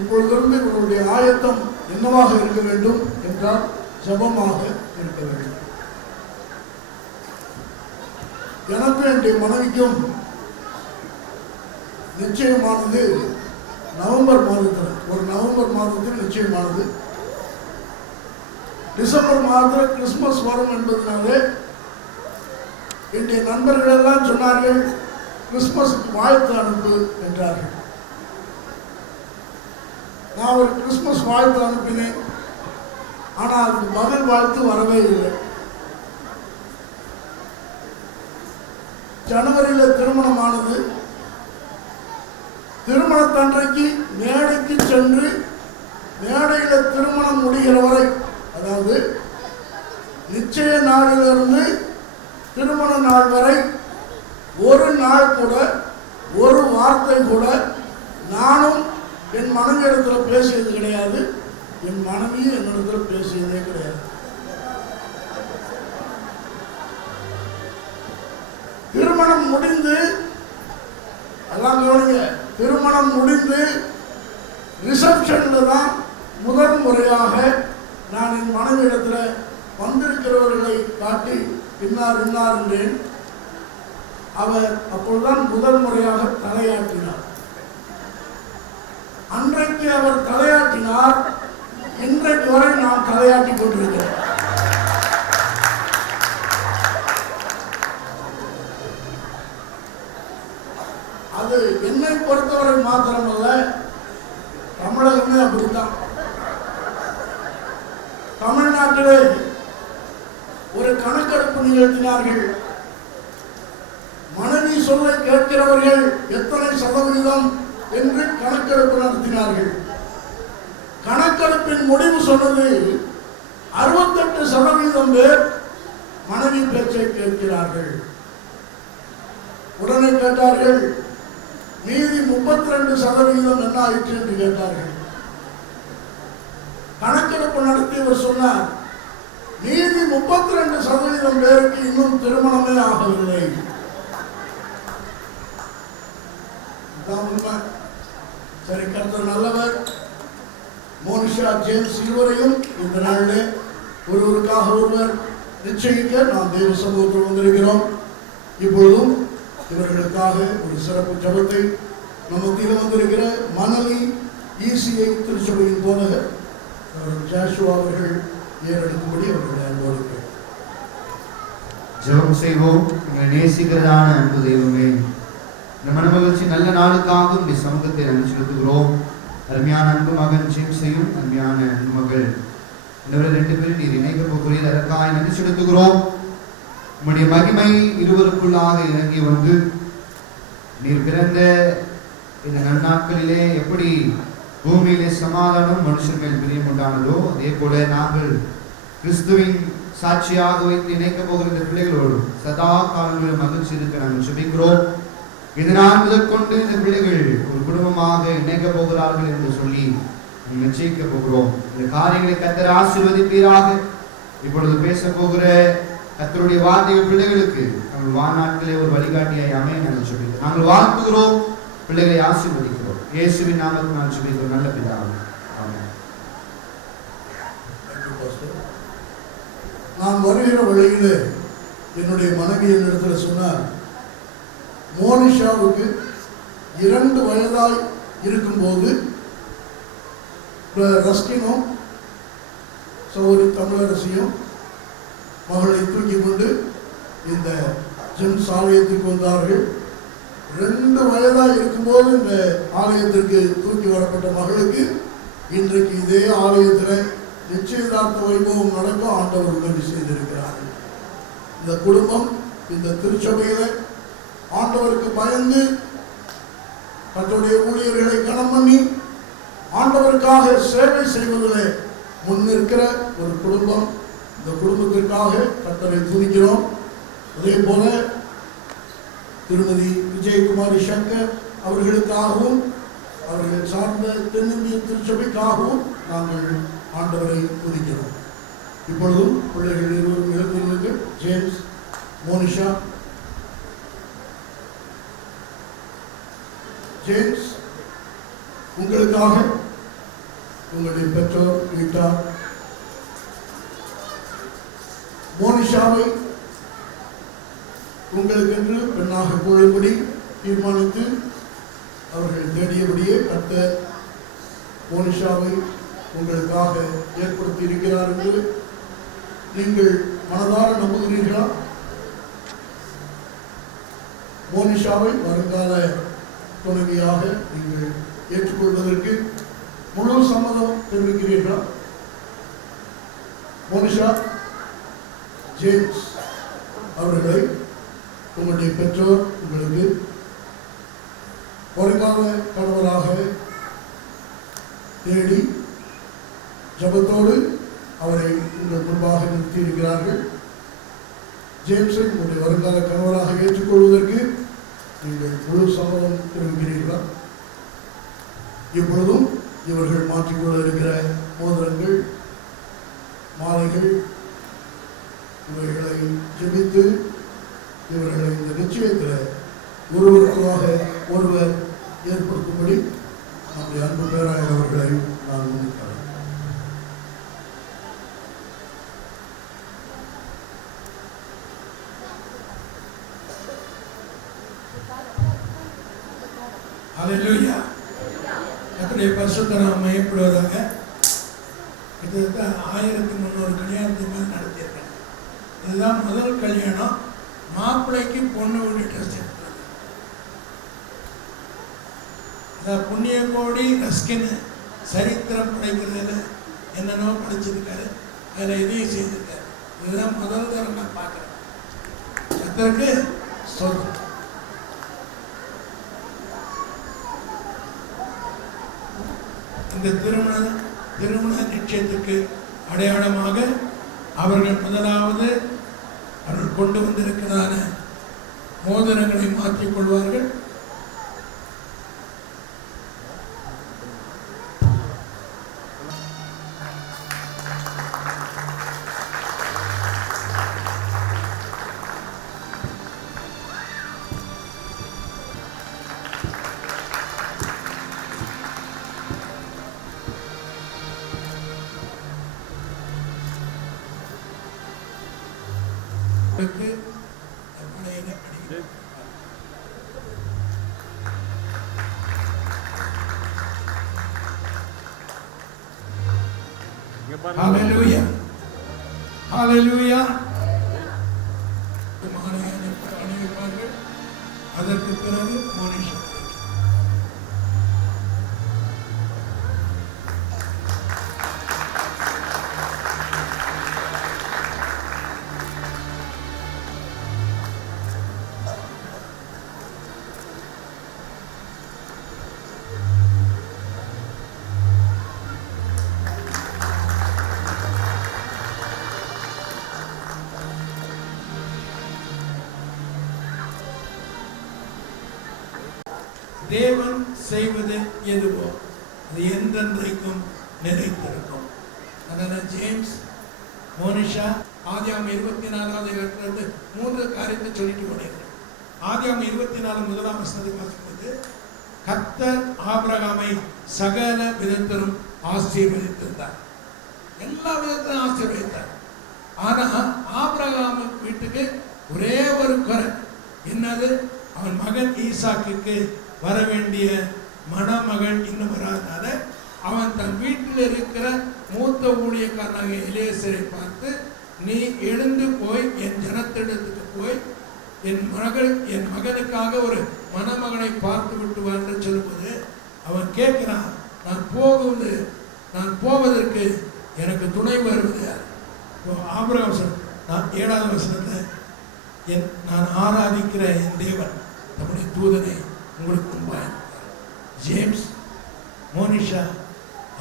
இப்பொழுதிருந்து இவர்களுடைய ஆயத்தம் என்னவாக இருக்க வேண்டும் என்றால் ஜபமாக இருக்க வேண்டும். எனக்கும் என்னுடைய மனைவிக்கும் நிச்சயமானது நவம்பர் மாதத்தில் நிச்சயமானது. டிசம்பர் மாதத்தில் கிறிஸ்துமஸ் வரும் என்பதனாலே என்னுடைய நண்பர்கள் எல்லாம் சொன்னார்கள், கிறிஸ்துமஸுக்கு வாழ்த்து அனுப்பு என்றார்கள். நான் ஒரு கிறிஸ்துமஸ் வாழ்த்து அனுப்பினேன். ஆனால் அதுக்கு பதில் வாழ்த்து வரவே இல்லை. ஜனவரியில் திருமணமானது. திருமணத்தன்றைக்கு மேடைக்கு சென்று மேடையில் திருமணம் முடிகிற வரை, அதாவது நிச்சய நாளிலிருந்து திருமண நாள் வரை ஒரு நாள் கூட ஒரு வார்த்தை கூட நானும் என் மனைவியிடத்தில் பேசியது கிடையாது. என் மனைவியும் என்னிடத்தில் பேசியதே கிடையாது. திருமணம் முடிந்து எல்லாம் கவனிங்க, திருமணம் முடிந்து ரிசப்ஷனில் தான் முதல் முறையாக நான் என் மனைவியிடத்தில் வந்திருக்கிறவர்களை காட்டி இன்னார் இன்னார் என்றேன். அவர் அப்பொழுதுதான் முதல் முறையாக தலையாட்டினார். அன்றைக்கு அவர் தலையாட்டினார். இன்றைக்கு வரை நான் தலையாட்டி கொண்டிருக்கிறேன். அது என்னை பொறுத்தவரை மாத்திரமல்ல, தமிழகமே அப்படித்தான். தமிழ்நாட்டிலே ஒரு கணக்கெடுப்பு நிகழ்த்தினார்கள். மனைவி சொல்லை கேட்கிறவர்கள் எத்தனை சதவீதம் என்று கணக்கெடுப்பு நடத்தினார்கள். கணக்கெடுப்பின் முடிவு சொன்னது 68% பேர் மனைவி பேச்சை கேட்கிறார்கள். உடனே கேட்டார்கள், மீதி 32% என்ன ஆயிற்று என்று கேட்டார்கள். கணக்கெடுப்பு நடத்தியவர் சொன்னார், மீதி 32% பேருக்கு இன்னும் திருமணமே ஆகவில்லை. சரி, கர்த்தர் நல்லவர். மோனிஷா, ஜேம்ஸ் இருவரையும் இந்த நாளிலே ஒருவருக்காக ஒருவர் நிச்சயிக்க நாம் தேவ சமூகத்தில் வந்திருக்கிறோம். இப்பொழுதும் இவர்களுக்காக ஒரு சிறப்பு ஜபத்தை மத்தியில் வந்திருக்கிற மணலி ECI திருச்சபையின் போதகர் ஜாஷுவா அவர்கள் ஏறெடுக்கும்படி அவர்களை அன்போடு கேட்கிறேன். ஜெபம் செய்வோம். எங்களை நேசிக்கிறதான அன்பு தெய்வமே, இந்த மனமகிழ்ச்சி நல்ல நாளுக்காக உடைய சமூகத்தை நன்றி செலுத்துகிறோம். அருமையான அன்பு மகன் ஜேம்ஸையும் அருமையான அன்பு மகள் இன்னொரு 2 பேரும் நீர் இணைக்க போகிறீர். அதற்காக நன்றி செலுத்துகிறோம். உம்முடைய மகிமை இருவருக்குள்ளாக இறங்கி வந்து நீர் பிறந்த இந்த நன்னாட்களிலே எப்படி பூமியிலே சமாதானம் மனுஷன் மேல் பிரியம் உண்டானதோ, அதே போல நாங்கள் கிறிஸ்துவின் சாட்சியாக வைத்து இணைக்க போகிற இந்த பிள்ளைகளோடு சதா காலங்களில் மகிழ்ச்சி இருக்க நாங்கள் ஜெபிக்கிறோம். இதனால் முதற்கொண்டு இந்த பிள்ளைகள் ஒரு குடும்பமாக இணைக்க போகிறார்கள் என்று சொல்லி நிச்சயிக்க போகிறோம். இந்த காரியங்களை கர்த்தர் ஆசீர்வதிப்பீராக. இப்பொழுது பேச போகிற கர்த்தருடைய வார்த்தைகள் பிள்ளைகளுக்கு நாங்கள் வாழ்நாட்களே ஒரு வழிகாட்டியாய் அமைய நாங்கள் ஜெபிக்கிறோம். நாங்கள் வாழ்த்துகிறோம், பிள்ளைகளை ஆசீர்வதிக்கிறோம். இயேசுவின் நாமத்தில் நான் ஜெபிக்கிறோம் நல்ல பிதாவே. ஆமென். நான் வருகிற வழியிலே என்னுடைய மனைவி என்னிடத்தில் சொன்னார், மோனிஷாவுக்கு 2 வயதாய் இருக்கும்போது ரஸ்கினும் சௌரி தமிழரசியும் மகளை தூக்கி கொண்டு இந்த ஜெம்ஸ் ஆலயத்திற்கு வந்தார்கள். 2 வயதாய் இருக்கும்போது இந்த ஆலயத்திற்கு தூக்கி வரப்பட்ட மகளுக்கு இன்றைக்கு இதே ஆலயத்தில் நிச்சயதார்த்த வைபவம் நடக்க ஆண்டவர் உதவி செய்திருக்கிறார்கள். இந்த குடும்பம் இந்த திருச்சபையில் ஆண்டவருக்கு பயந்து தன்னுடைய ஊழியர்களை கனம் பண்ணி ஆண்டவருக்காக சேவை செய்வதில் முன்னிற்கிற ஒரு குடும்பம். இந்த குடும்பத்திற்காக கர்த்தரை துதிக்கிறோம். அதே போல திருமதி விஜயகுமாரி சங்கர் அவர்களுக்காகவும் அவர்கள் சார்ந்த தென்னிந்திய திருச்சபைக்காகவும் நாங்கள் ஆண்டவரை துதிக்கிறோம். இப்பொழுதும் பிள்ளைகள் இருவரும் எழுந்திருந்து ஜேம்ஸ், மோனிஷா. ஜேம்ஸ், உங்களுக்காக உங்களுடைய பெற்றோர் வீட்டார் மோனிஷாவை உங்களுக்கென்று பெண்ணாக கொள்ளும்படி தீர்மானித்து அவர்கள் தேடியபடியே கர்த்தர் மோனிஷாவை உங்களுக்காக ஏற்படுத்தி இருக்கிறார் என்று நீங்கள் மனதார நம்புகிறீர்களா? மோனிஷாவை வருங்கால துணைவியாக நீங்கள் ஏற்றுக்கொள்வதற்கு முழு சம்மதம் தெரிவிக்கிறீர்களா? மோனிஷா, ஜேம்ஸ் அவர்களை உங்களுடைய பெற்றோர் உங்களுக்கு வருங்கால கணவராக தேடி ஜபத்தோடு அவரை உங்கள் முன்பாக நிறுத்தியிருக்கிறார்கள். ஜேம்ஸை உங்களுடைய வருங்கால கணவராக ஏற்றுக்கொள்வதற்கு நீங்கள் முழு சம்மதம் தெரிவிக்கிறீர்களா? இப்பொழுதும் இவர்கள் மாற்றிக்கொள்ள இருக்கிற மோதிரங்கள், மாலைகள், இவர்களை ஜெபித்து இவர்களை இந்த நிச்சயத்தில் ஒருவருக்காக ஒருவர் ஏற்படுத்தும்படி நம்முடைய அன்பு பேராயர் அவர்களை நான் முன்னிக்கிறேன். ஹல்லேலூயா. கர்த்தருடைய பரிசுத்த நாமம் மகிமைப்படுவதாக. கிட்டத்தட்ட 1300 கல்யாணத்துக்கு மேல் நடத்தியிருக்கேன். இதுதான் முதல் கல்யாணம். மாப்பிள்ளைக்கு பொண்ணு வீடு ட்ரெஸ் எடுத்தாங்க. அதான் புண்ணிய கோடி ரஸ்கின் சரித்திரம் படைக்கிறதுல என்னென்னோ படிச்சிருக்காரு, அதில் இதையும் செய்திருக்காரு. இதுதான் முதல் தரம் நான் பார்க்குறேன். கர்த்தருக்கு ஸ்தோத்திரம். இந்த திருமண நிச்சயத்துக்கு அடையாளமாக அவர்கள் முதலாவது அவர்கள் கொண்டு வந்திருக்கிறதான மோதிரங்களை மாற்றிக் கொள்வார்கள். ஹalleluya ஹalleluya அணிவிப்பார்கள். அதற்கு பிறகு மோனிஷா தேவன் செய்வது எதுவோ அது என்றென்றைக்கும் நிலைத்திருக்கும். அதனால ஜேம்ஸ், மோனிஷா ஆதியாகமம் 24வது அதிகாரத்திலிருந்து 3 காரியத்தை சொல்லிட்டு போனீர்கள். ஆதியாகமம் 24 முதலாம் வசனத்தை வாசிக்கும்போது கர்த்தர் ஆபிரகாமை சகல விதத்திலும் ஆசீர்வதித்திருந்தார். எல்லா விதத்திலும் ஆசீர்வதித்தார். ஆனா ஆபிரகாம் வீட்டுக்கு ஒரே ஒரு குறை, என்னது? அவன் மகன் ஈசாக்குக்கு வர வேண்டிய மணமகள் இன்னும் வராதனால அவன் தன் வீட்டில் இருக்கிற மூத்த ஊழியக்காரனாக எலியேசரை பார்த்து, நீ எழுந்து போய் என் ஜனத்திடத்துக்கு போய் என் மகனுக்காக ஒரு மணமகனை பார்த்து விட்டு வா என்று சொல்லும்போது அவன் கேட்கிறான், நான் போவதற்கு எனக்கு துணை வருவது யார்? ஆபிரகாம் சொல், நான் 7வது வசனத்தில் நான் ஆராதிக்கிற என் தேவன் தம்முடைய தூதனை உங்களுக்கு முன்பாக. ஜேம்ஸ், மோனிஷா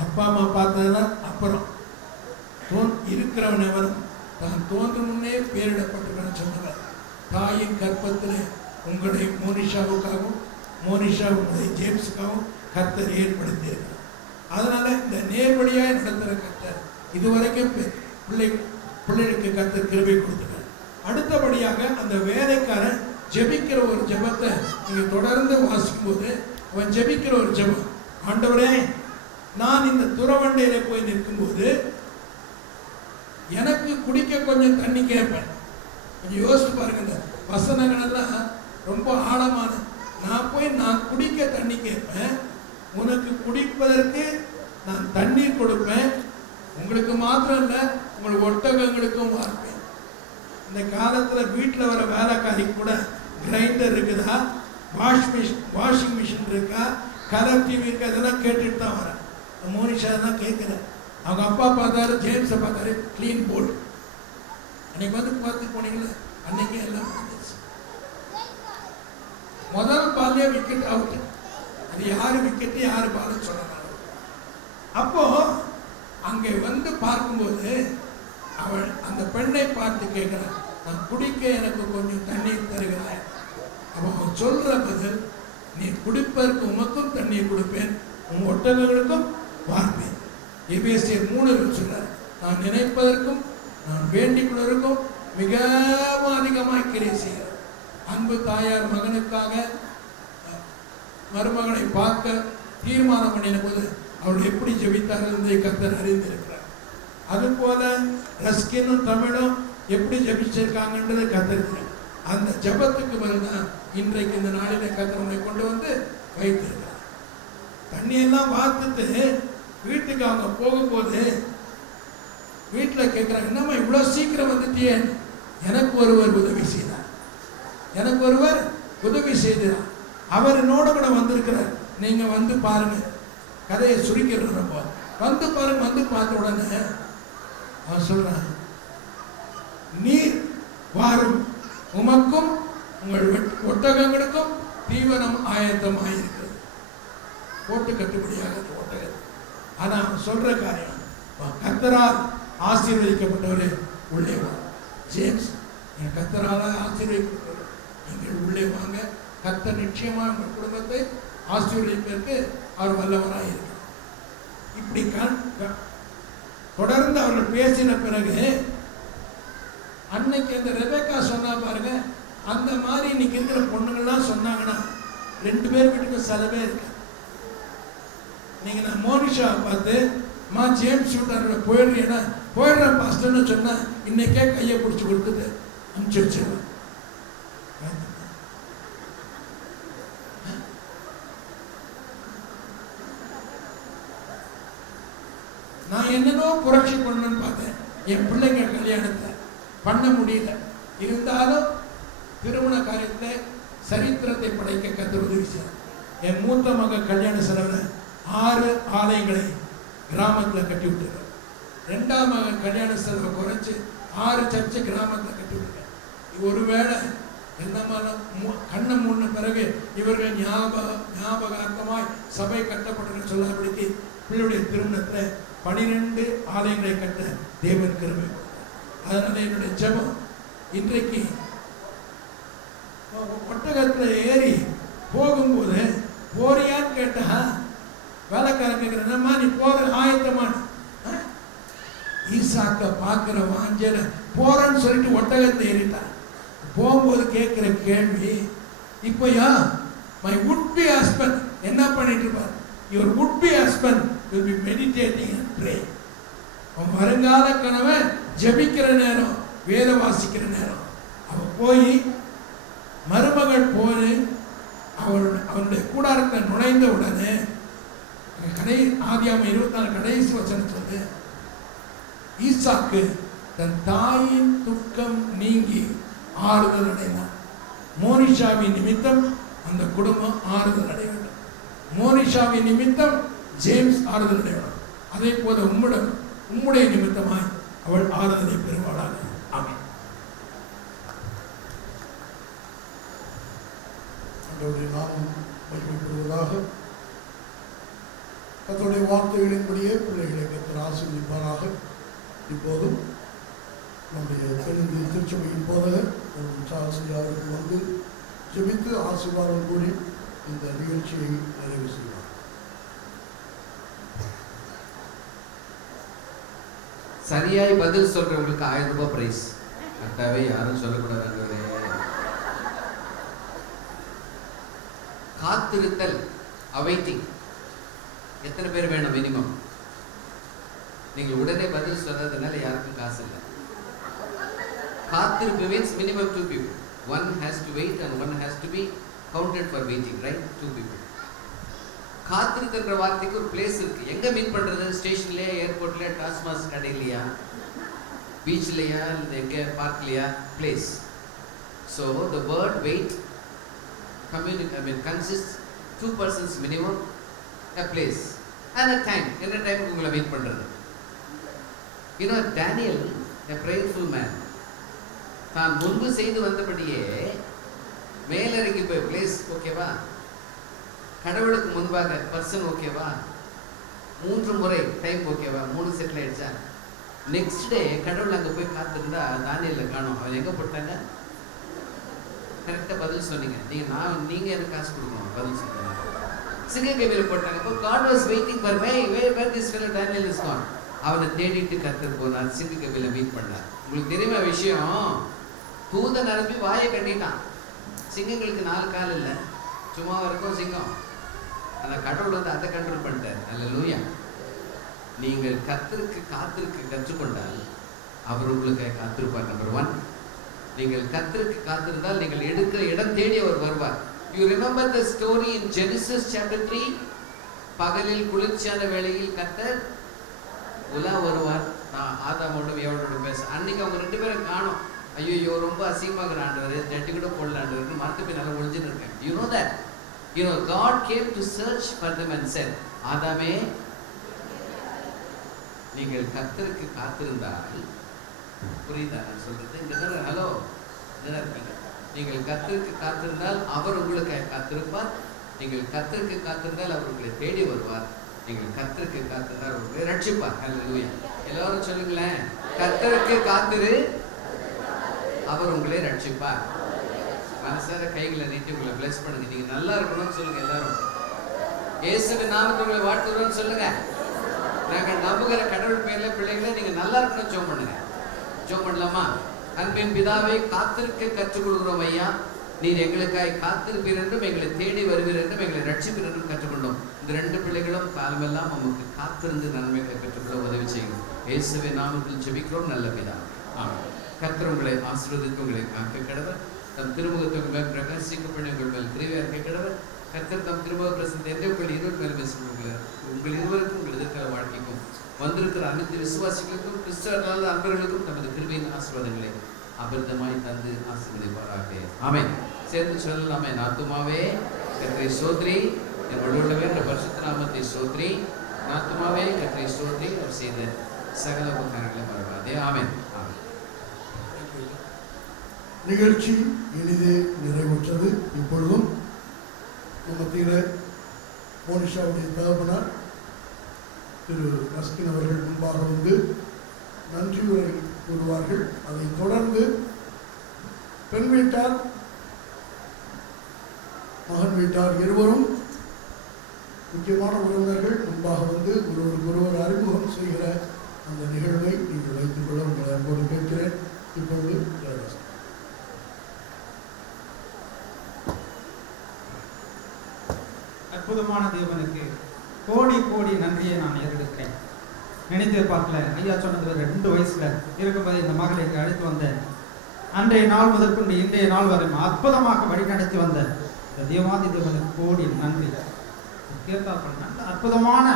அப்பா அம்மா பார்த்ததுனா அப்புறம் இருக்கிறவன் எவரும் தான் தோன்றும் முன்னே பேரிடப்பட்டிருக்கன்னு சொன்னவர். தாயின் கற்பத்தில் உங்களை மோனிஷாவுக்காகவும் மோனிஷா உங்களை ஜேம்ஸுக்காகவும் கர்த்தர் ஏற்படுத்தியிருக்கிறார். அதனால இந்த நேர்வழியாக நடத்துகிற கர்த்தர் இதுவரைக்கும் பிள்ளைகளுக்கு கர்த்தர் கிருபை கொடுத்துருக்கார். அடுத்தபடியாக அந்த வேலைக்காரன் ஜெபிக்கிற ஒரு ஜெபத்தை நீங்க தொடர்ந்து வாசிக்கும் போது அவன் ஜெபிக்கிற ஒரு ஜெபம், ஆண்டவரே நான் இந்த துறவண்டையில போய் நிற்கும் போது எனக்கு குடிக்க கொஞ்சம் தண்ணி கேட்பேன். கொஞ்சம் யோசிச்சு பாருங்க, இந்த வசனங்கள் எல்லாம் ரொம்ப ஆழமான. நான் குடிக்க தண்ணி கேட்பேன், உனக்கு குடிப்பதற்கு நான் தண்ணீர் கொடுப்பேன், உங்களுக்கு மாத்திரம் இல்லை உங்களுக்கு ஒட்டகங்களுக்கும் வார்ப்பேன். இந்த காலத்தில் வீட்டில் வர வேலைக்காரி கூட கிரைண்டர் இருக்குதா, வாஷிங் மிஷின் இருக்கா, கலர் டிவி இருக்கா, இதெல்லாம் கேட்டுட்டு தான் வரேன். மோனிஷா தான் கேட்குறேன். அவங்க அப்பா பார்த்தாரு, ஜேம்ஸை பார்த்தாரு, க்ளீன் போல்டு. அன்னைக்கு வந்து பார்த்து போனீங்களே, அன்னைக்கே எல்லாம் வந்துச்சு. முதல் பால்லே விக்கெட் அவுட். அது யாரு விக்கெட்டு யாரு பால் சொல்லலாம். அப்போ அங்கே வந்து பார்க்கும்போது அவள் அந்த பெண்ணை பார்த்து கேட்கிறான், நான் குடிக்க எனக்கு கொஞ்சம் தண்ணீர் தருகிறாய். அவன் சொல்ற பதில், நீ குடிப்பதற்கு உமக்கும் தண்ணீர் கொடுப்பேன், உன் ஒட்டகங்களுக்கும் வார்ப்பேன். எபேசியர் 3 சொல்றார், நான் நினைப்பதற்கும் நான் வேண்டிக் கொள்வதற்கும் மிகவும் அதிகமாக கிரியை செய்கிறார். அன்பு தாயார் மகனுக்காக மருமகனை பார்க்க தீர்மானம் பண்ணின போது அவள் எப்படி ஜெபித்தார்கள் என்பதை கர்த்தர் அறிந்திருக்கிறார். அதுபோல ரஸ்கினும் தமிழும் எப்படி ஜெபிச்சிருக்காங்கன்றது கர்த்தர். அந்த ஜெபத்துக்கு பதில்தான் இன்றைக்கு இந்த நாளிலே கர்த்தர் உன்னை கொண்டு வந்து வைத்திருக்கிறார். தண்ணியெல்லாம் பார்த்துட்டு வீட்டுக்கு அவங்க போகும்போது வீட்டில் கேட்குறாங்க, என்னம்மா இவ்வளோ சீக்கிரம் வந்துட்டியே? எனக்கு ஒருவர் உதவி செய்தார், எனக்கு ஒருவர் உதவி செய்தார், அவர் என்னோட கூட வந்திருக்கிறார், நீங்கள் வந்து பாருங்க. கதையை சுருக்கிறோம், ரொம்ப வந்து பாருங்க. வந்து பார்த்த உடனே அவன் சொல்றான், நீர் வாரும், உமக்கும் உங்கள் ஒட்டகங்களுக்கும் தீவனம் ஆயத்தமாயிருக்கிறது. போட்டு கட்டுப்படியாக ஒட்டகம். ஆனா அவன் சொல்ற காரியம், கர்த்தரால் ஆசீர்வதிக்கப்பட்டவரே உள்ளே வா. ஜேம்ஸ், என் கர்த்தரால ஆசீர்வதிக்கப்பட்டவர், நீங்கள் உள்ளே வாங்க. கர்த்தர் நிச்சயமாக உங்கள் குடும்பத்தை ஆசீர்வதிப்பதற்கு அவர் வல்லவராக இருக்கிறார். இப்படி தொடர்ந்து அவர்கள் பேசின பிறகு அன்னைக்கு அந்த ரெபேக்கா சொன்னா பாருங்க, அந்த மாதிரி இன்னைக்கு இருக்கிற பொண்ணுங்கள்லாம் சொன்னாங்கன்னா 2 பேர் வீட்டுக்கு செலவே இருக்கு. நீங்க நான் மோனிஷா பார்த்து, மா ஜேம்ஸ் வீட்டாரோட போயிடுறீங்கன்னா போயிடுறேன் பாஸ்டர்னு சொன்னா இன்னைக்கே கையை பிடிச்சி கொடுத்துட்டு அனுப்பிச்சு வச்சிருவேன். நான் என்னென்னோ புரட்சி பண்ணணும்னு பார்த்தேன், என் பிள்ளைங்க கல்யாணத்தை பண்ண முடியல. இருந்தாலும் திருமண காரியத்தில் சரித்திரத்தை படைக்க கர்த்தர் உதவி செய்தார். என் மூத்த மகன் கல்யாண செலவில் 6 ஆலயங்களை கிராமத்தில் கட்டி விட்டுருக்கேன். 2ஆம் மகன் கல்யாண செலவை குறைச்சி 6 சர்ச்சை கிராமத்தில் கட்டி விட்டுருக்கேன். ஒருவேளை கண்ணை மூடின பிறகு இவர்கள் ஞாபகார்த்தமாய் சபை கட்டப்பட்டு சொல்லாபடிக்கு பிள்ளையுடைய திருமணத்தில் 12 ஆலயங்களை கட்ட தேவன் கிருபை கொடுத்தார். அதனால என்னுடைய ஜெபம், இன்றைக்கு ஒட்டகத்தில் ஏறி போகும்போது போறியான்னு கேட்டா வேலைக்காரன் கேட்கிறேன்மா நீ போற ஆயத்தமான ஈசாக்க பார்க்கிற வாஞ்சல போறன்னு சொல்லிட்டு ஒட்டகத்தை ஏறிட்டான். போகும்போது கேட்கிற கேள்வி, இப்பயா மை would be husband என்ன பண்ணிட்டு இருப்பார்? your would be husband will be meditating and praying. அவன் வருங்கால கணவன் ஜெபிக்கிற நேரம், வேத வாசிக்கிற நேரம். அவன் போய் மருமகள் போய் அவனுடைய கூடாரத்தை நுழைந்த உடனே ஆதியாகமம் 24 கடைசி வசனம் சொல்லு, ஈசாக்கு தன் தாயின் துக்கம் நீங்கி ஆறுதல் அடைந்தான். மோனிஷாவின் நிமித்தம் அந்த குடும்பம் ஆறுதல் அடைய வேண்டும். மோனிஷாவின் நிமித்தம் ஜேம்ஸ் ஆறுதல் அடைய வேண்டும். அதே போல உம்முடைய நிமித்தமாய் அவள் ஆறுதலை பெறுவாளாக. ஆமென். ஆண்டவருடைய நாமம் மகிமைப்படுவதாக. கர்த்தருடைய வார்த்தைகளின்படியே பிள்ளைகளை கர்த்தர் ஆசீர்வதிப்பாராக. இப்போதும் நம்முடைய தெலுங்கு திருச்சபையின் போதகர் சார்ஸ் அவர்கள் வந்து ஜெபித்து ஆசீர்வாதம் கூறி இந்த நிகழ்ச்சியை நிறைவு செய்வார். சரியாய் பதில் சொல்றவங்களுக்கு 1000 ரூபாய் பிரைஸ். கரெக்டாவே யாரும் சொல்லக்கூடாது. காத்திருத்தல், awaiting. எத்தனை பேர் வேணும் மினிமம்? நீங்கள் உடனே பதில் சொல்றதுனால யாருக்கும் காசு இல்லை. காத்திருப்பு means minimum 2 people. One has to wait and one has to be counted for waiting, right? 2 people. காத்திருக்கின்ற வார்த்தைக்கு ஒரு பிளேஸ் இருக்கு. எங்க மீட் பண்றது? ஸ்டேஷன்லயா, ஏர்போர்ட்லயா, டாஸ்மாஸ் கடையிலயா, பீச்லயா, இல்லை எங்க பார்க்லயா? Place. So the word wait consists 2 persons minimum, a place and a time. என்ன டைமுக்கு உங்களை மீட் பண்றது? You know, Daniel, a prayerful man, தான் முன்பு செய்து வந்தபடியே மேலிறங்கி போய் பிளேஸ் ஓகேவா, கடவுளுக்கு முன்பாக பர்சன் ஓகேவா, 3 முறை டைம் ஓகேவா, 3 செட்டில் ஆயிடுச்சா. நெக்ஸ்ட் டே கடவுள் அங்கே போய் காத்திருந்தா தானியல்ல காணும். அவன் எங்கே போட்டாங்க? கரெக்டாக பதில் சொன்னீங்க. நீங்கள் எனக்கு காசு கொடுக்கணும். பதில் சொன்னீங்க. சிங்கக்கவியில் போட்டாங்க. இப்போ God was waiting for me. Where this fellow Daniel is gone? அவனை தேடிட்டு கர்த்தர் போனார். சிங்கக்கவியில் மீட் பண்ணார். உங்களுக்கு தெரியுமா விஷயம்? தூதன் அனுப்பி வாயை கட்டிட்டான். சிங்கங்களுக்கு 4 கால் இல்லை, சும்மா இருக்கும் சிங்கம். ஆனால் கடவுள் வந்து அதை கண்ட்ரோல் பண்ணிட்டார். அல்லேலூயா. நீங்கள் கர்த்தருக்கு காத்திருக்க கற்றுக்கொண்டால் அவர் உங்களுக்கு காத்திருப்பார். நம்பர் 1, நீங்கள் கர்த்தருக்கு காத்திருந்தால் நீங்கள் எடுக்கிற இடம் தேடி அவர் வருவார். You remember the story in Genesis chapter 3? பகலில் குளிர்ச்சியான வேளையில் கர்த்தர் உலா வருவார். நான் ஆதாமோடும் ஏவாளோடும் பேச அன்னைக்கு அவங்க 2 பேரும் காணோம். ஐயோ ரொம்ப அசிங்கமாக ஆண்டவர், ஜட்டி கூட போடல ஆண்டவர், மரத்து போய் நல்லா ஒழிஞ்சுன்னு இருக்கேன். You know that? You know, God came to search for them and said, ஆதாமே, நீங்கள் கர்த்தருக்கு காத்திருந்தால், புரியுதா நான் சொல்றது? இங்க தான் ஹலோ என்ன இருக்கீங்க? நீங்கள் கர்த்தருக்கு காத்திருந்தால் அவர் உங்களுக்கு காத்திருப்பார். நீங்கள் கர்த்தருக்கு காத்திருந்தால் அவர் உங்களை தேடி வருவார். நீங்கள் கர்த்தருக்கு காத்திருந்தால் அவர் உங்களை ரட்சிப்பார். ஹல்லேலூயா. எல்லாரும் சொல்லுங்களேன், கர்த்தருக்கு காத்திரு, அவர் உங்களை ரட்சிப்பார். மனசார கைகளை நீட்டி உங்களை பிளஸ் பண்ணுங்க. நீங்க நல்லா இருக்கணும்னு சொல்லுங்க. எல்லாரும் இயேசுவின் நாமத்தில் உங்களை வாழ்த்துறோம்னு சொல்லுங்க. நாங்கள் நம்புகிற கடவுள் பேர்ல பிள்ளைகளை நீங்க நல்லா இருக்கணும் ஜெபம் பண்ணுங்க. ஜெபம் பண்ணலாமா? அன்பின் பிதாவே, காத்திருக்க கற்றுக் கொடுக்கிறோம் ஐயா. நீர் எங்களுக்காய் காத்திருப்பீர் என்றும் எங்களை தேடி வருவீர் என்றும் எங்களை ரட்சிப்பீர் என்றும் கற்றுக்கொண்டோம். இந்த 2 பிள்ளைகளும் காலமெல்லாம் நமக்கு காத்திருந்து நன்மைகளை பெற்றுக்கொள்ள உதவி செய்யும். இயேசுவின் நாமத்தில் ஜெபிக்கிறோம் நல்ல பிதா. ஆமென். கர்த்தர் உங்களை ஆசீர்வதித்து உங்களை காக்க கடவர். தம் திருமுகத்தை உங்கள் மேல் பிரகாசிக்க பண்ணி உங்கள் மேல் கிருபை இருக்க கடவர். கர்த்தர் தம் திருமுக பிரசன்னத்தை உங்கள் இருவர் மேல் பேசுகிறார். உங்கள் இருவருக்கும் உங்கள் எதிர்கால வாழ்க்கைக்கும் வந்திருக்கிற அனைத்து விசுவாசிகளுக்கும் கிறிஸ்தவர்களான அன்பர்களுக்கும் நமது கிருபையின் ஆசீர்வாதங்களை அபிர்தமாய் தந்து ஆசீர்வதிப்பாராக. ஆமென். சேர்ந்து சொல்லலாமே. ஆத்துமாவே கர்த்தரை ஸ்தோத்திரி, என் உள்ளுள்ளவே என்ற பரிசுத்த நாமத்தை ஸ்தோத்திரி. ஆத்துமாவே கர்த்தரை ஸ்தோத்திரி, அவர் செய்த சகல உபகாரங்களை மறவாதே. ஆமென். ஆமென். நிகழ்ச்சி இனிதே நிறைவுற்றது. இப்பொழுதும் மத்தியில் மோனிஷாவுடைய தகவனார் திரு ரஸ்கின் அவர்கள் முன்பாக வந்து நன்றி உரை கூறுவார்கள். அதைத் தொடர்ந்து பெண் வீட்டார் மகன் வீட்டார் இருவரும் முக்கியமான உறவினர்கள் முன்பாக வந்து ஒருவர் அறிமுகம் செய்கிற அந்த நிகழ்வை நீங்கள் வைத்துக் கொள்ள உங்களை அன்போடு கேட்கிறேன். இப்பொழுது ஜெயராஜ். அற்புதமான தேவனுக்கு கோடி கோடி நன்றியை நான் ஏறெடுக்கிறேன். நினைத்து பார்க்கல. ஐயா சொன்னது 2 வயசுல இருக்கும்போது இந்த மகளை இங்கே அழைத்து வந்தேன். அன்றைய நாள் முதற்கொண்டு இன்றைய நாள் வரை அற்புதமாக வழிநடத்தி வந்த இந்த தேவாதி தேவனுக்கு கோடி நன்றி. நல்ல அற்புதமான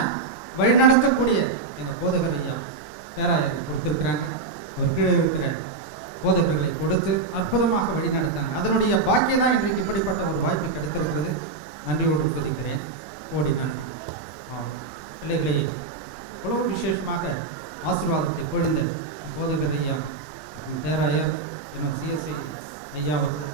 வழிநடத்தக்கூடிய எங்கள் போதகர் ஐயா பேராயர் கொடுத்திருக்கிறாங்க. ஒரு கீழே இருக்கிற போதகர்களை கொடுத்து அற்புதமாக வழிநடத்தாங்க. அதனுடைய பாக்கியம் தான் இன்றைக்கு இப்படிப்பட்ட ஒரு வாய்ப்பு கிடைத்திருக்கிறது. நன்றியோடு துதிக்கிறேன். கோடி நன்றி. பிள்ளைகளை இவ்வளவு விசேஷமாக ஆசீர்வாதத்தை பொழிந்த போதகர் ஐயா பேராயர் சிஎஸ்ஐ ஐயாவுக்கு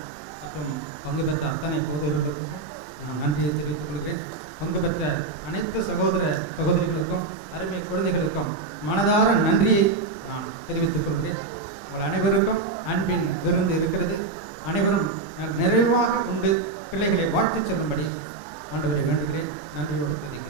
மற்றும் பங்கு பெற்ற அத்தனை போதகர்களுக்கும் நான் நன்றியை தெரிவித்துக் கொள்கிறேன். பங்கு பெற்ற அனைத்து சகோதர சகோதரிகளுக்கும் அருமை குழந்தைகளுக்கும் மனதார நன்றியை நான் தெரிவித்துக் கொள்கிறேன். உங்கள் அனைவருக்கும் அன்பின் விருந்து இருக்கிறது. அனைவரும் நிறைவாக உண்டு பிள்ளைகளை வாழ்த்து செல்லும்படி ஆண்டவரை வேண்டுகிறேன். நன்றியோடு தெரிவிக்கிறேன்.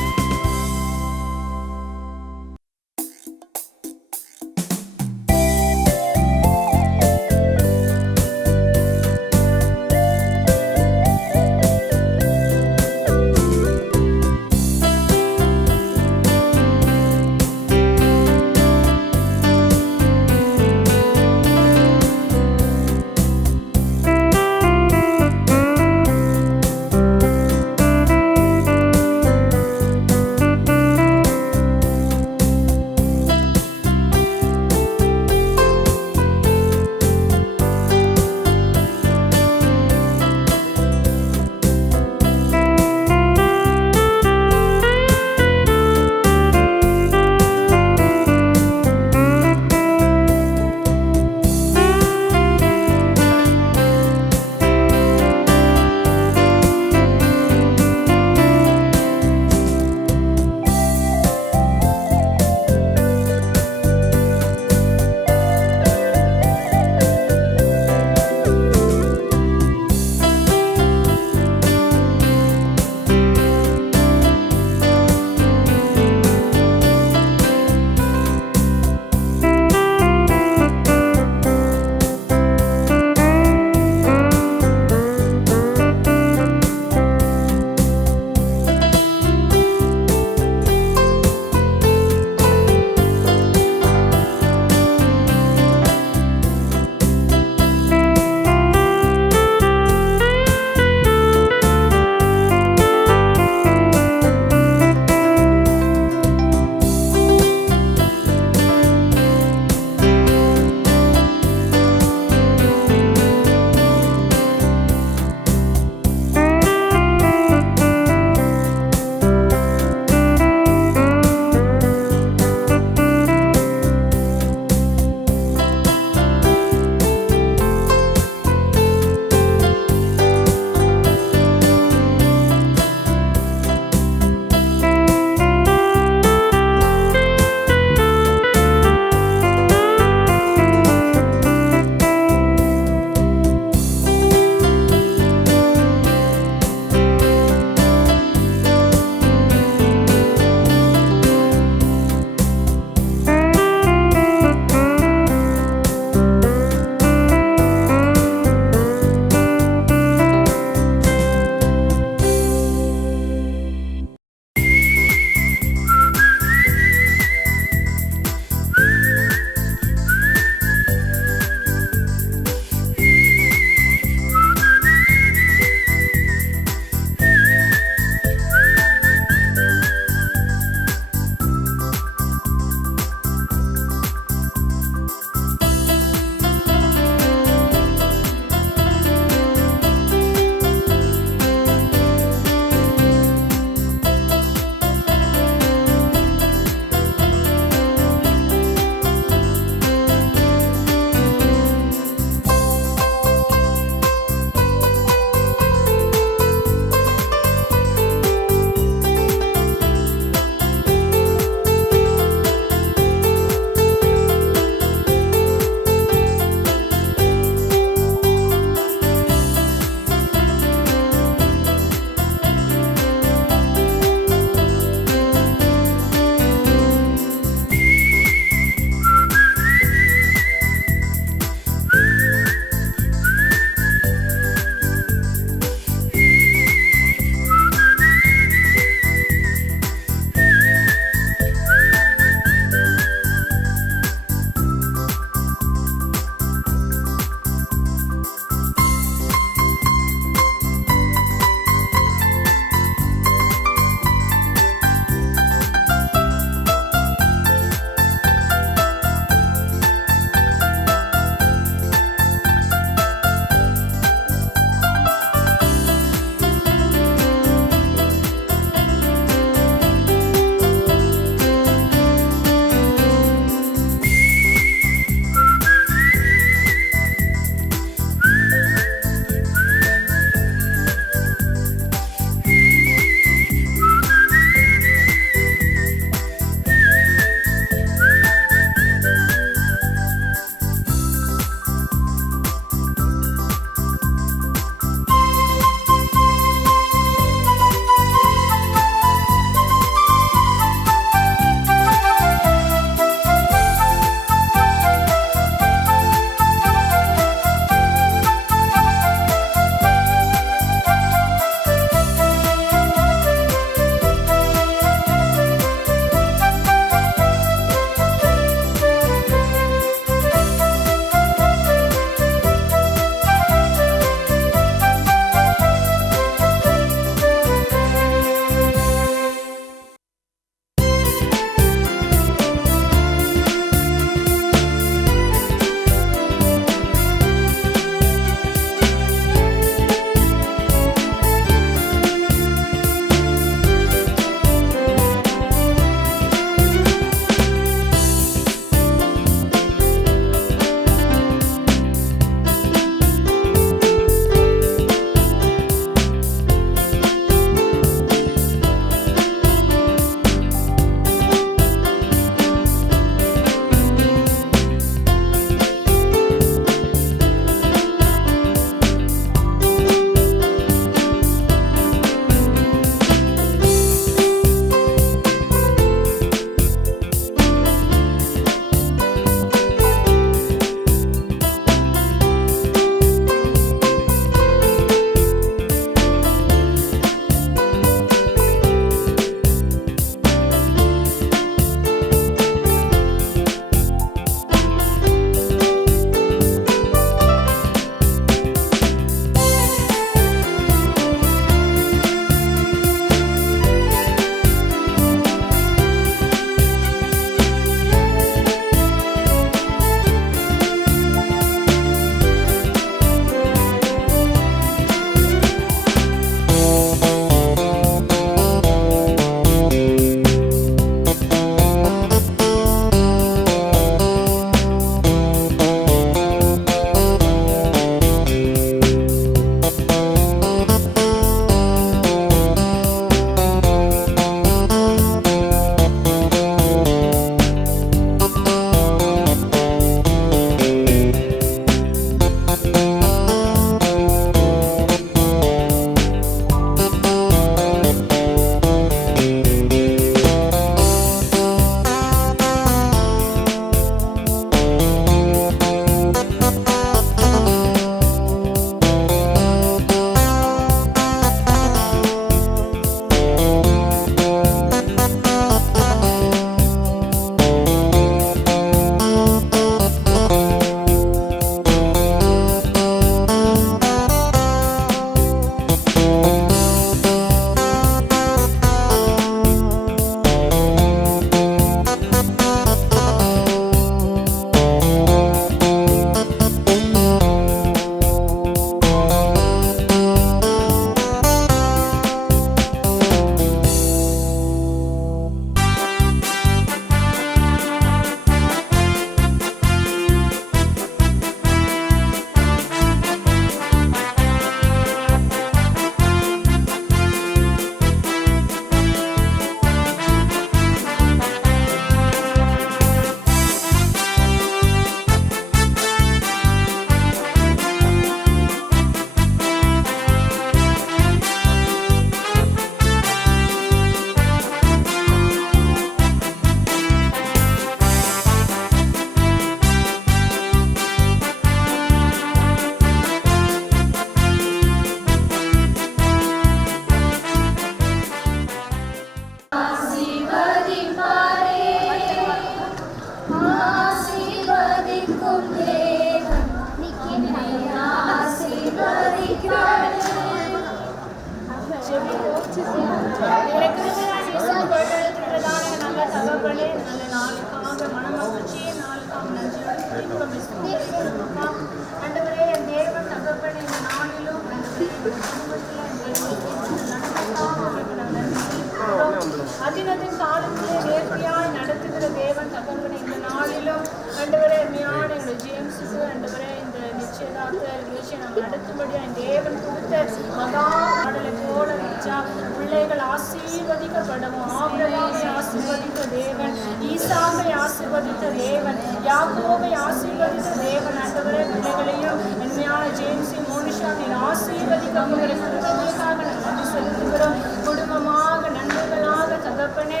ஆசீர்வதிக்கப்படவும். ஆபிரகாமை ஆசீர்வதித்த தேவன், ஈசாக்கை ஆசீர்வதித்த தேவன், யாக்கோபை ஆசீர்வதித்த தேவன். ஆண்டவரே, பிள்ளைகளையும் உண்மையான ஜேம்ஸை மோனிஷா நீர் ஆசீர்வதிக்கப்படுகிற கிருபைக்காக நன்றி செலுத்துகிறோம். குடும்பமாக நண்பர்களாக தகப்பனே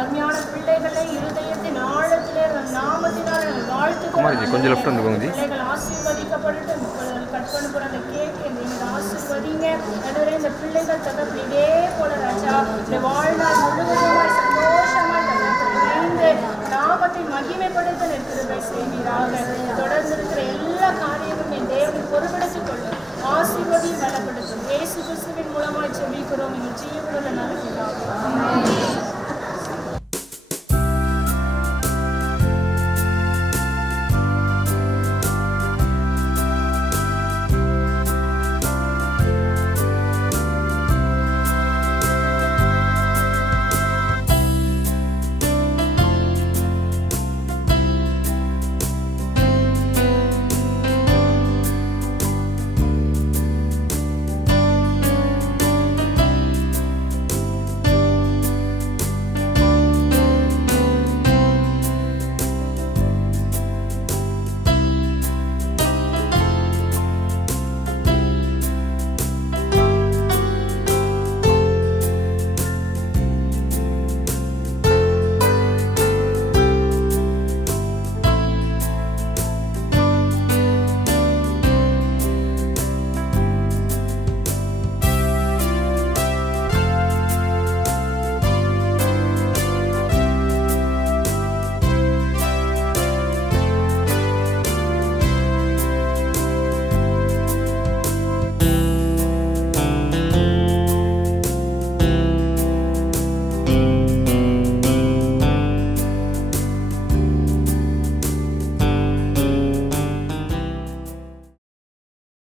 அருமையான பிள்ளைகளை இருதயத்தின் ஆழத்திலே நாமத்தினால் வாழ்த்துக்கிறோம். பிள்ளைகள் ஆசீர்வதிக்கப்பட்டு கட் பண்ண போற அந்த கேக்கு நீங்கள் ஆசீர்வதிங்க. ஆண்டவரே, இந்த பிள்ளைகள் தகப்பன் இதே போல ராஜா இந்த வாழ்நாள் முழுவதுமாய் சந்தோஷமாய் தகப்பன் நாமத்தை மகிமைப்படுத்த நிற்கிறதை செய்வீராக. தொடர்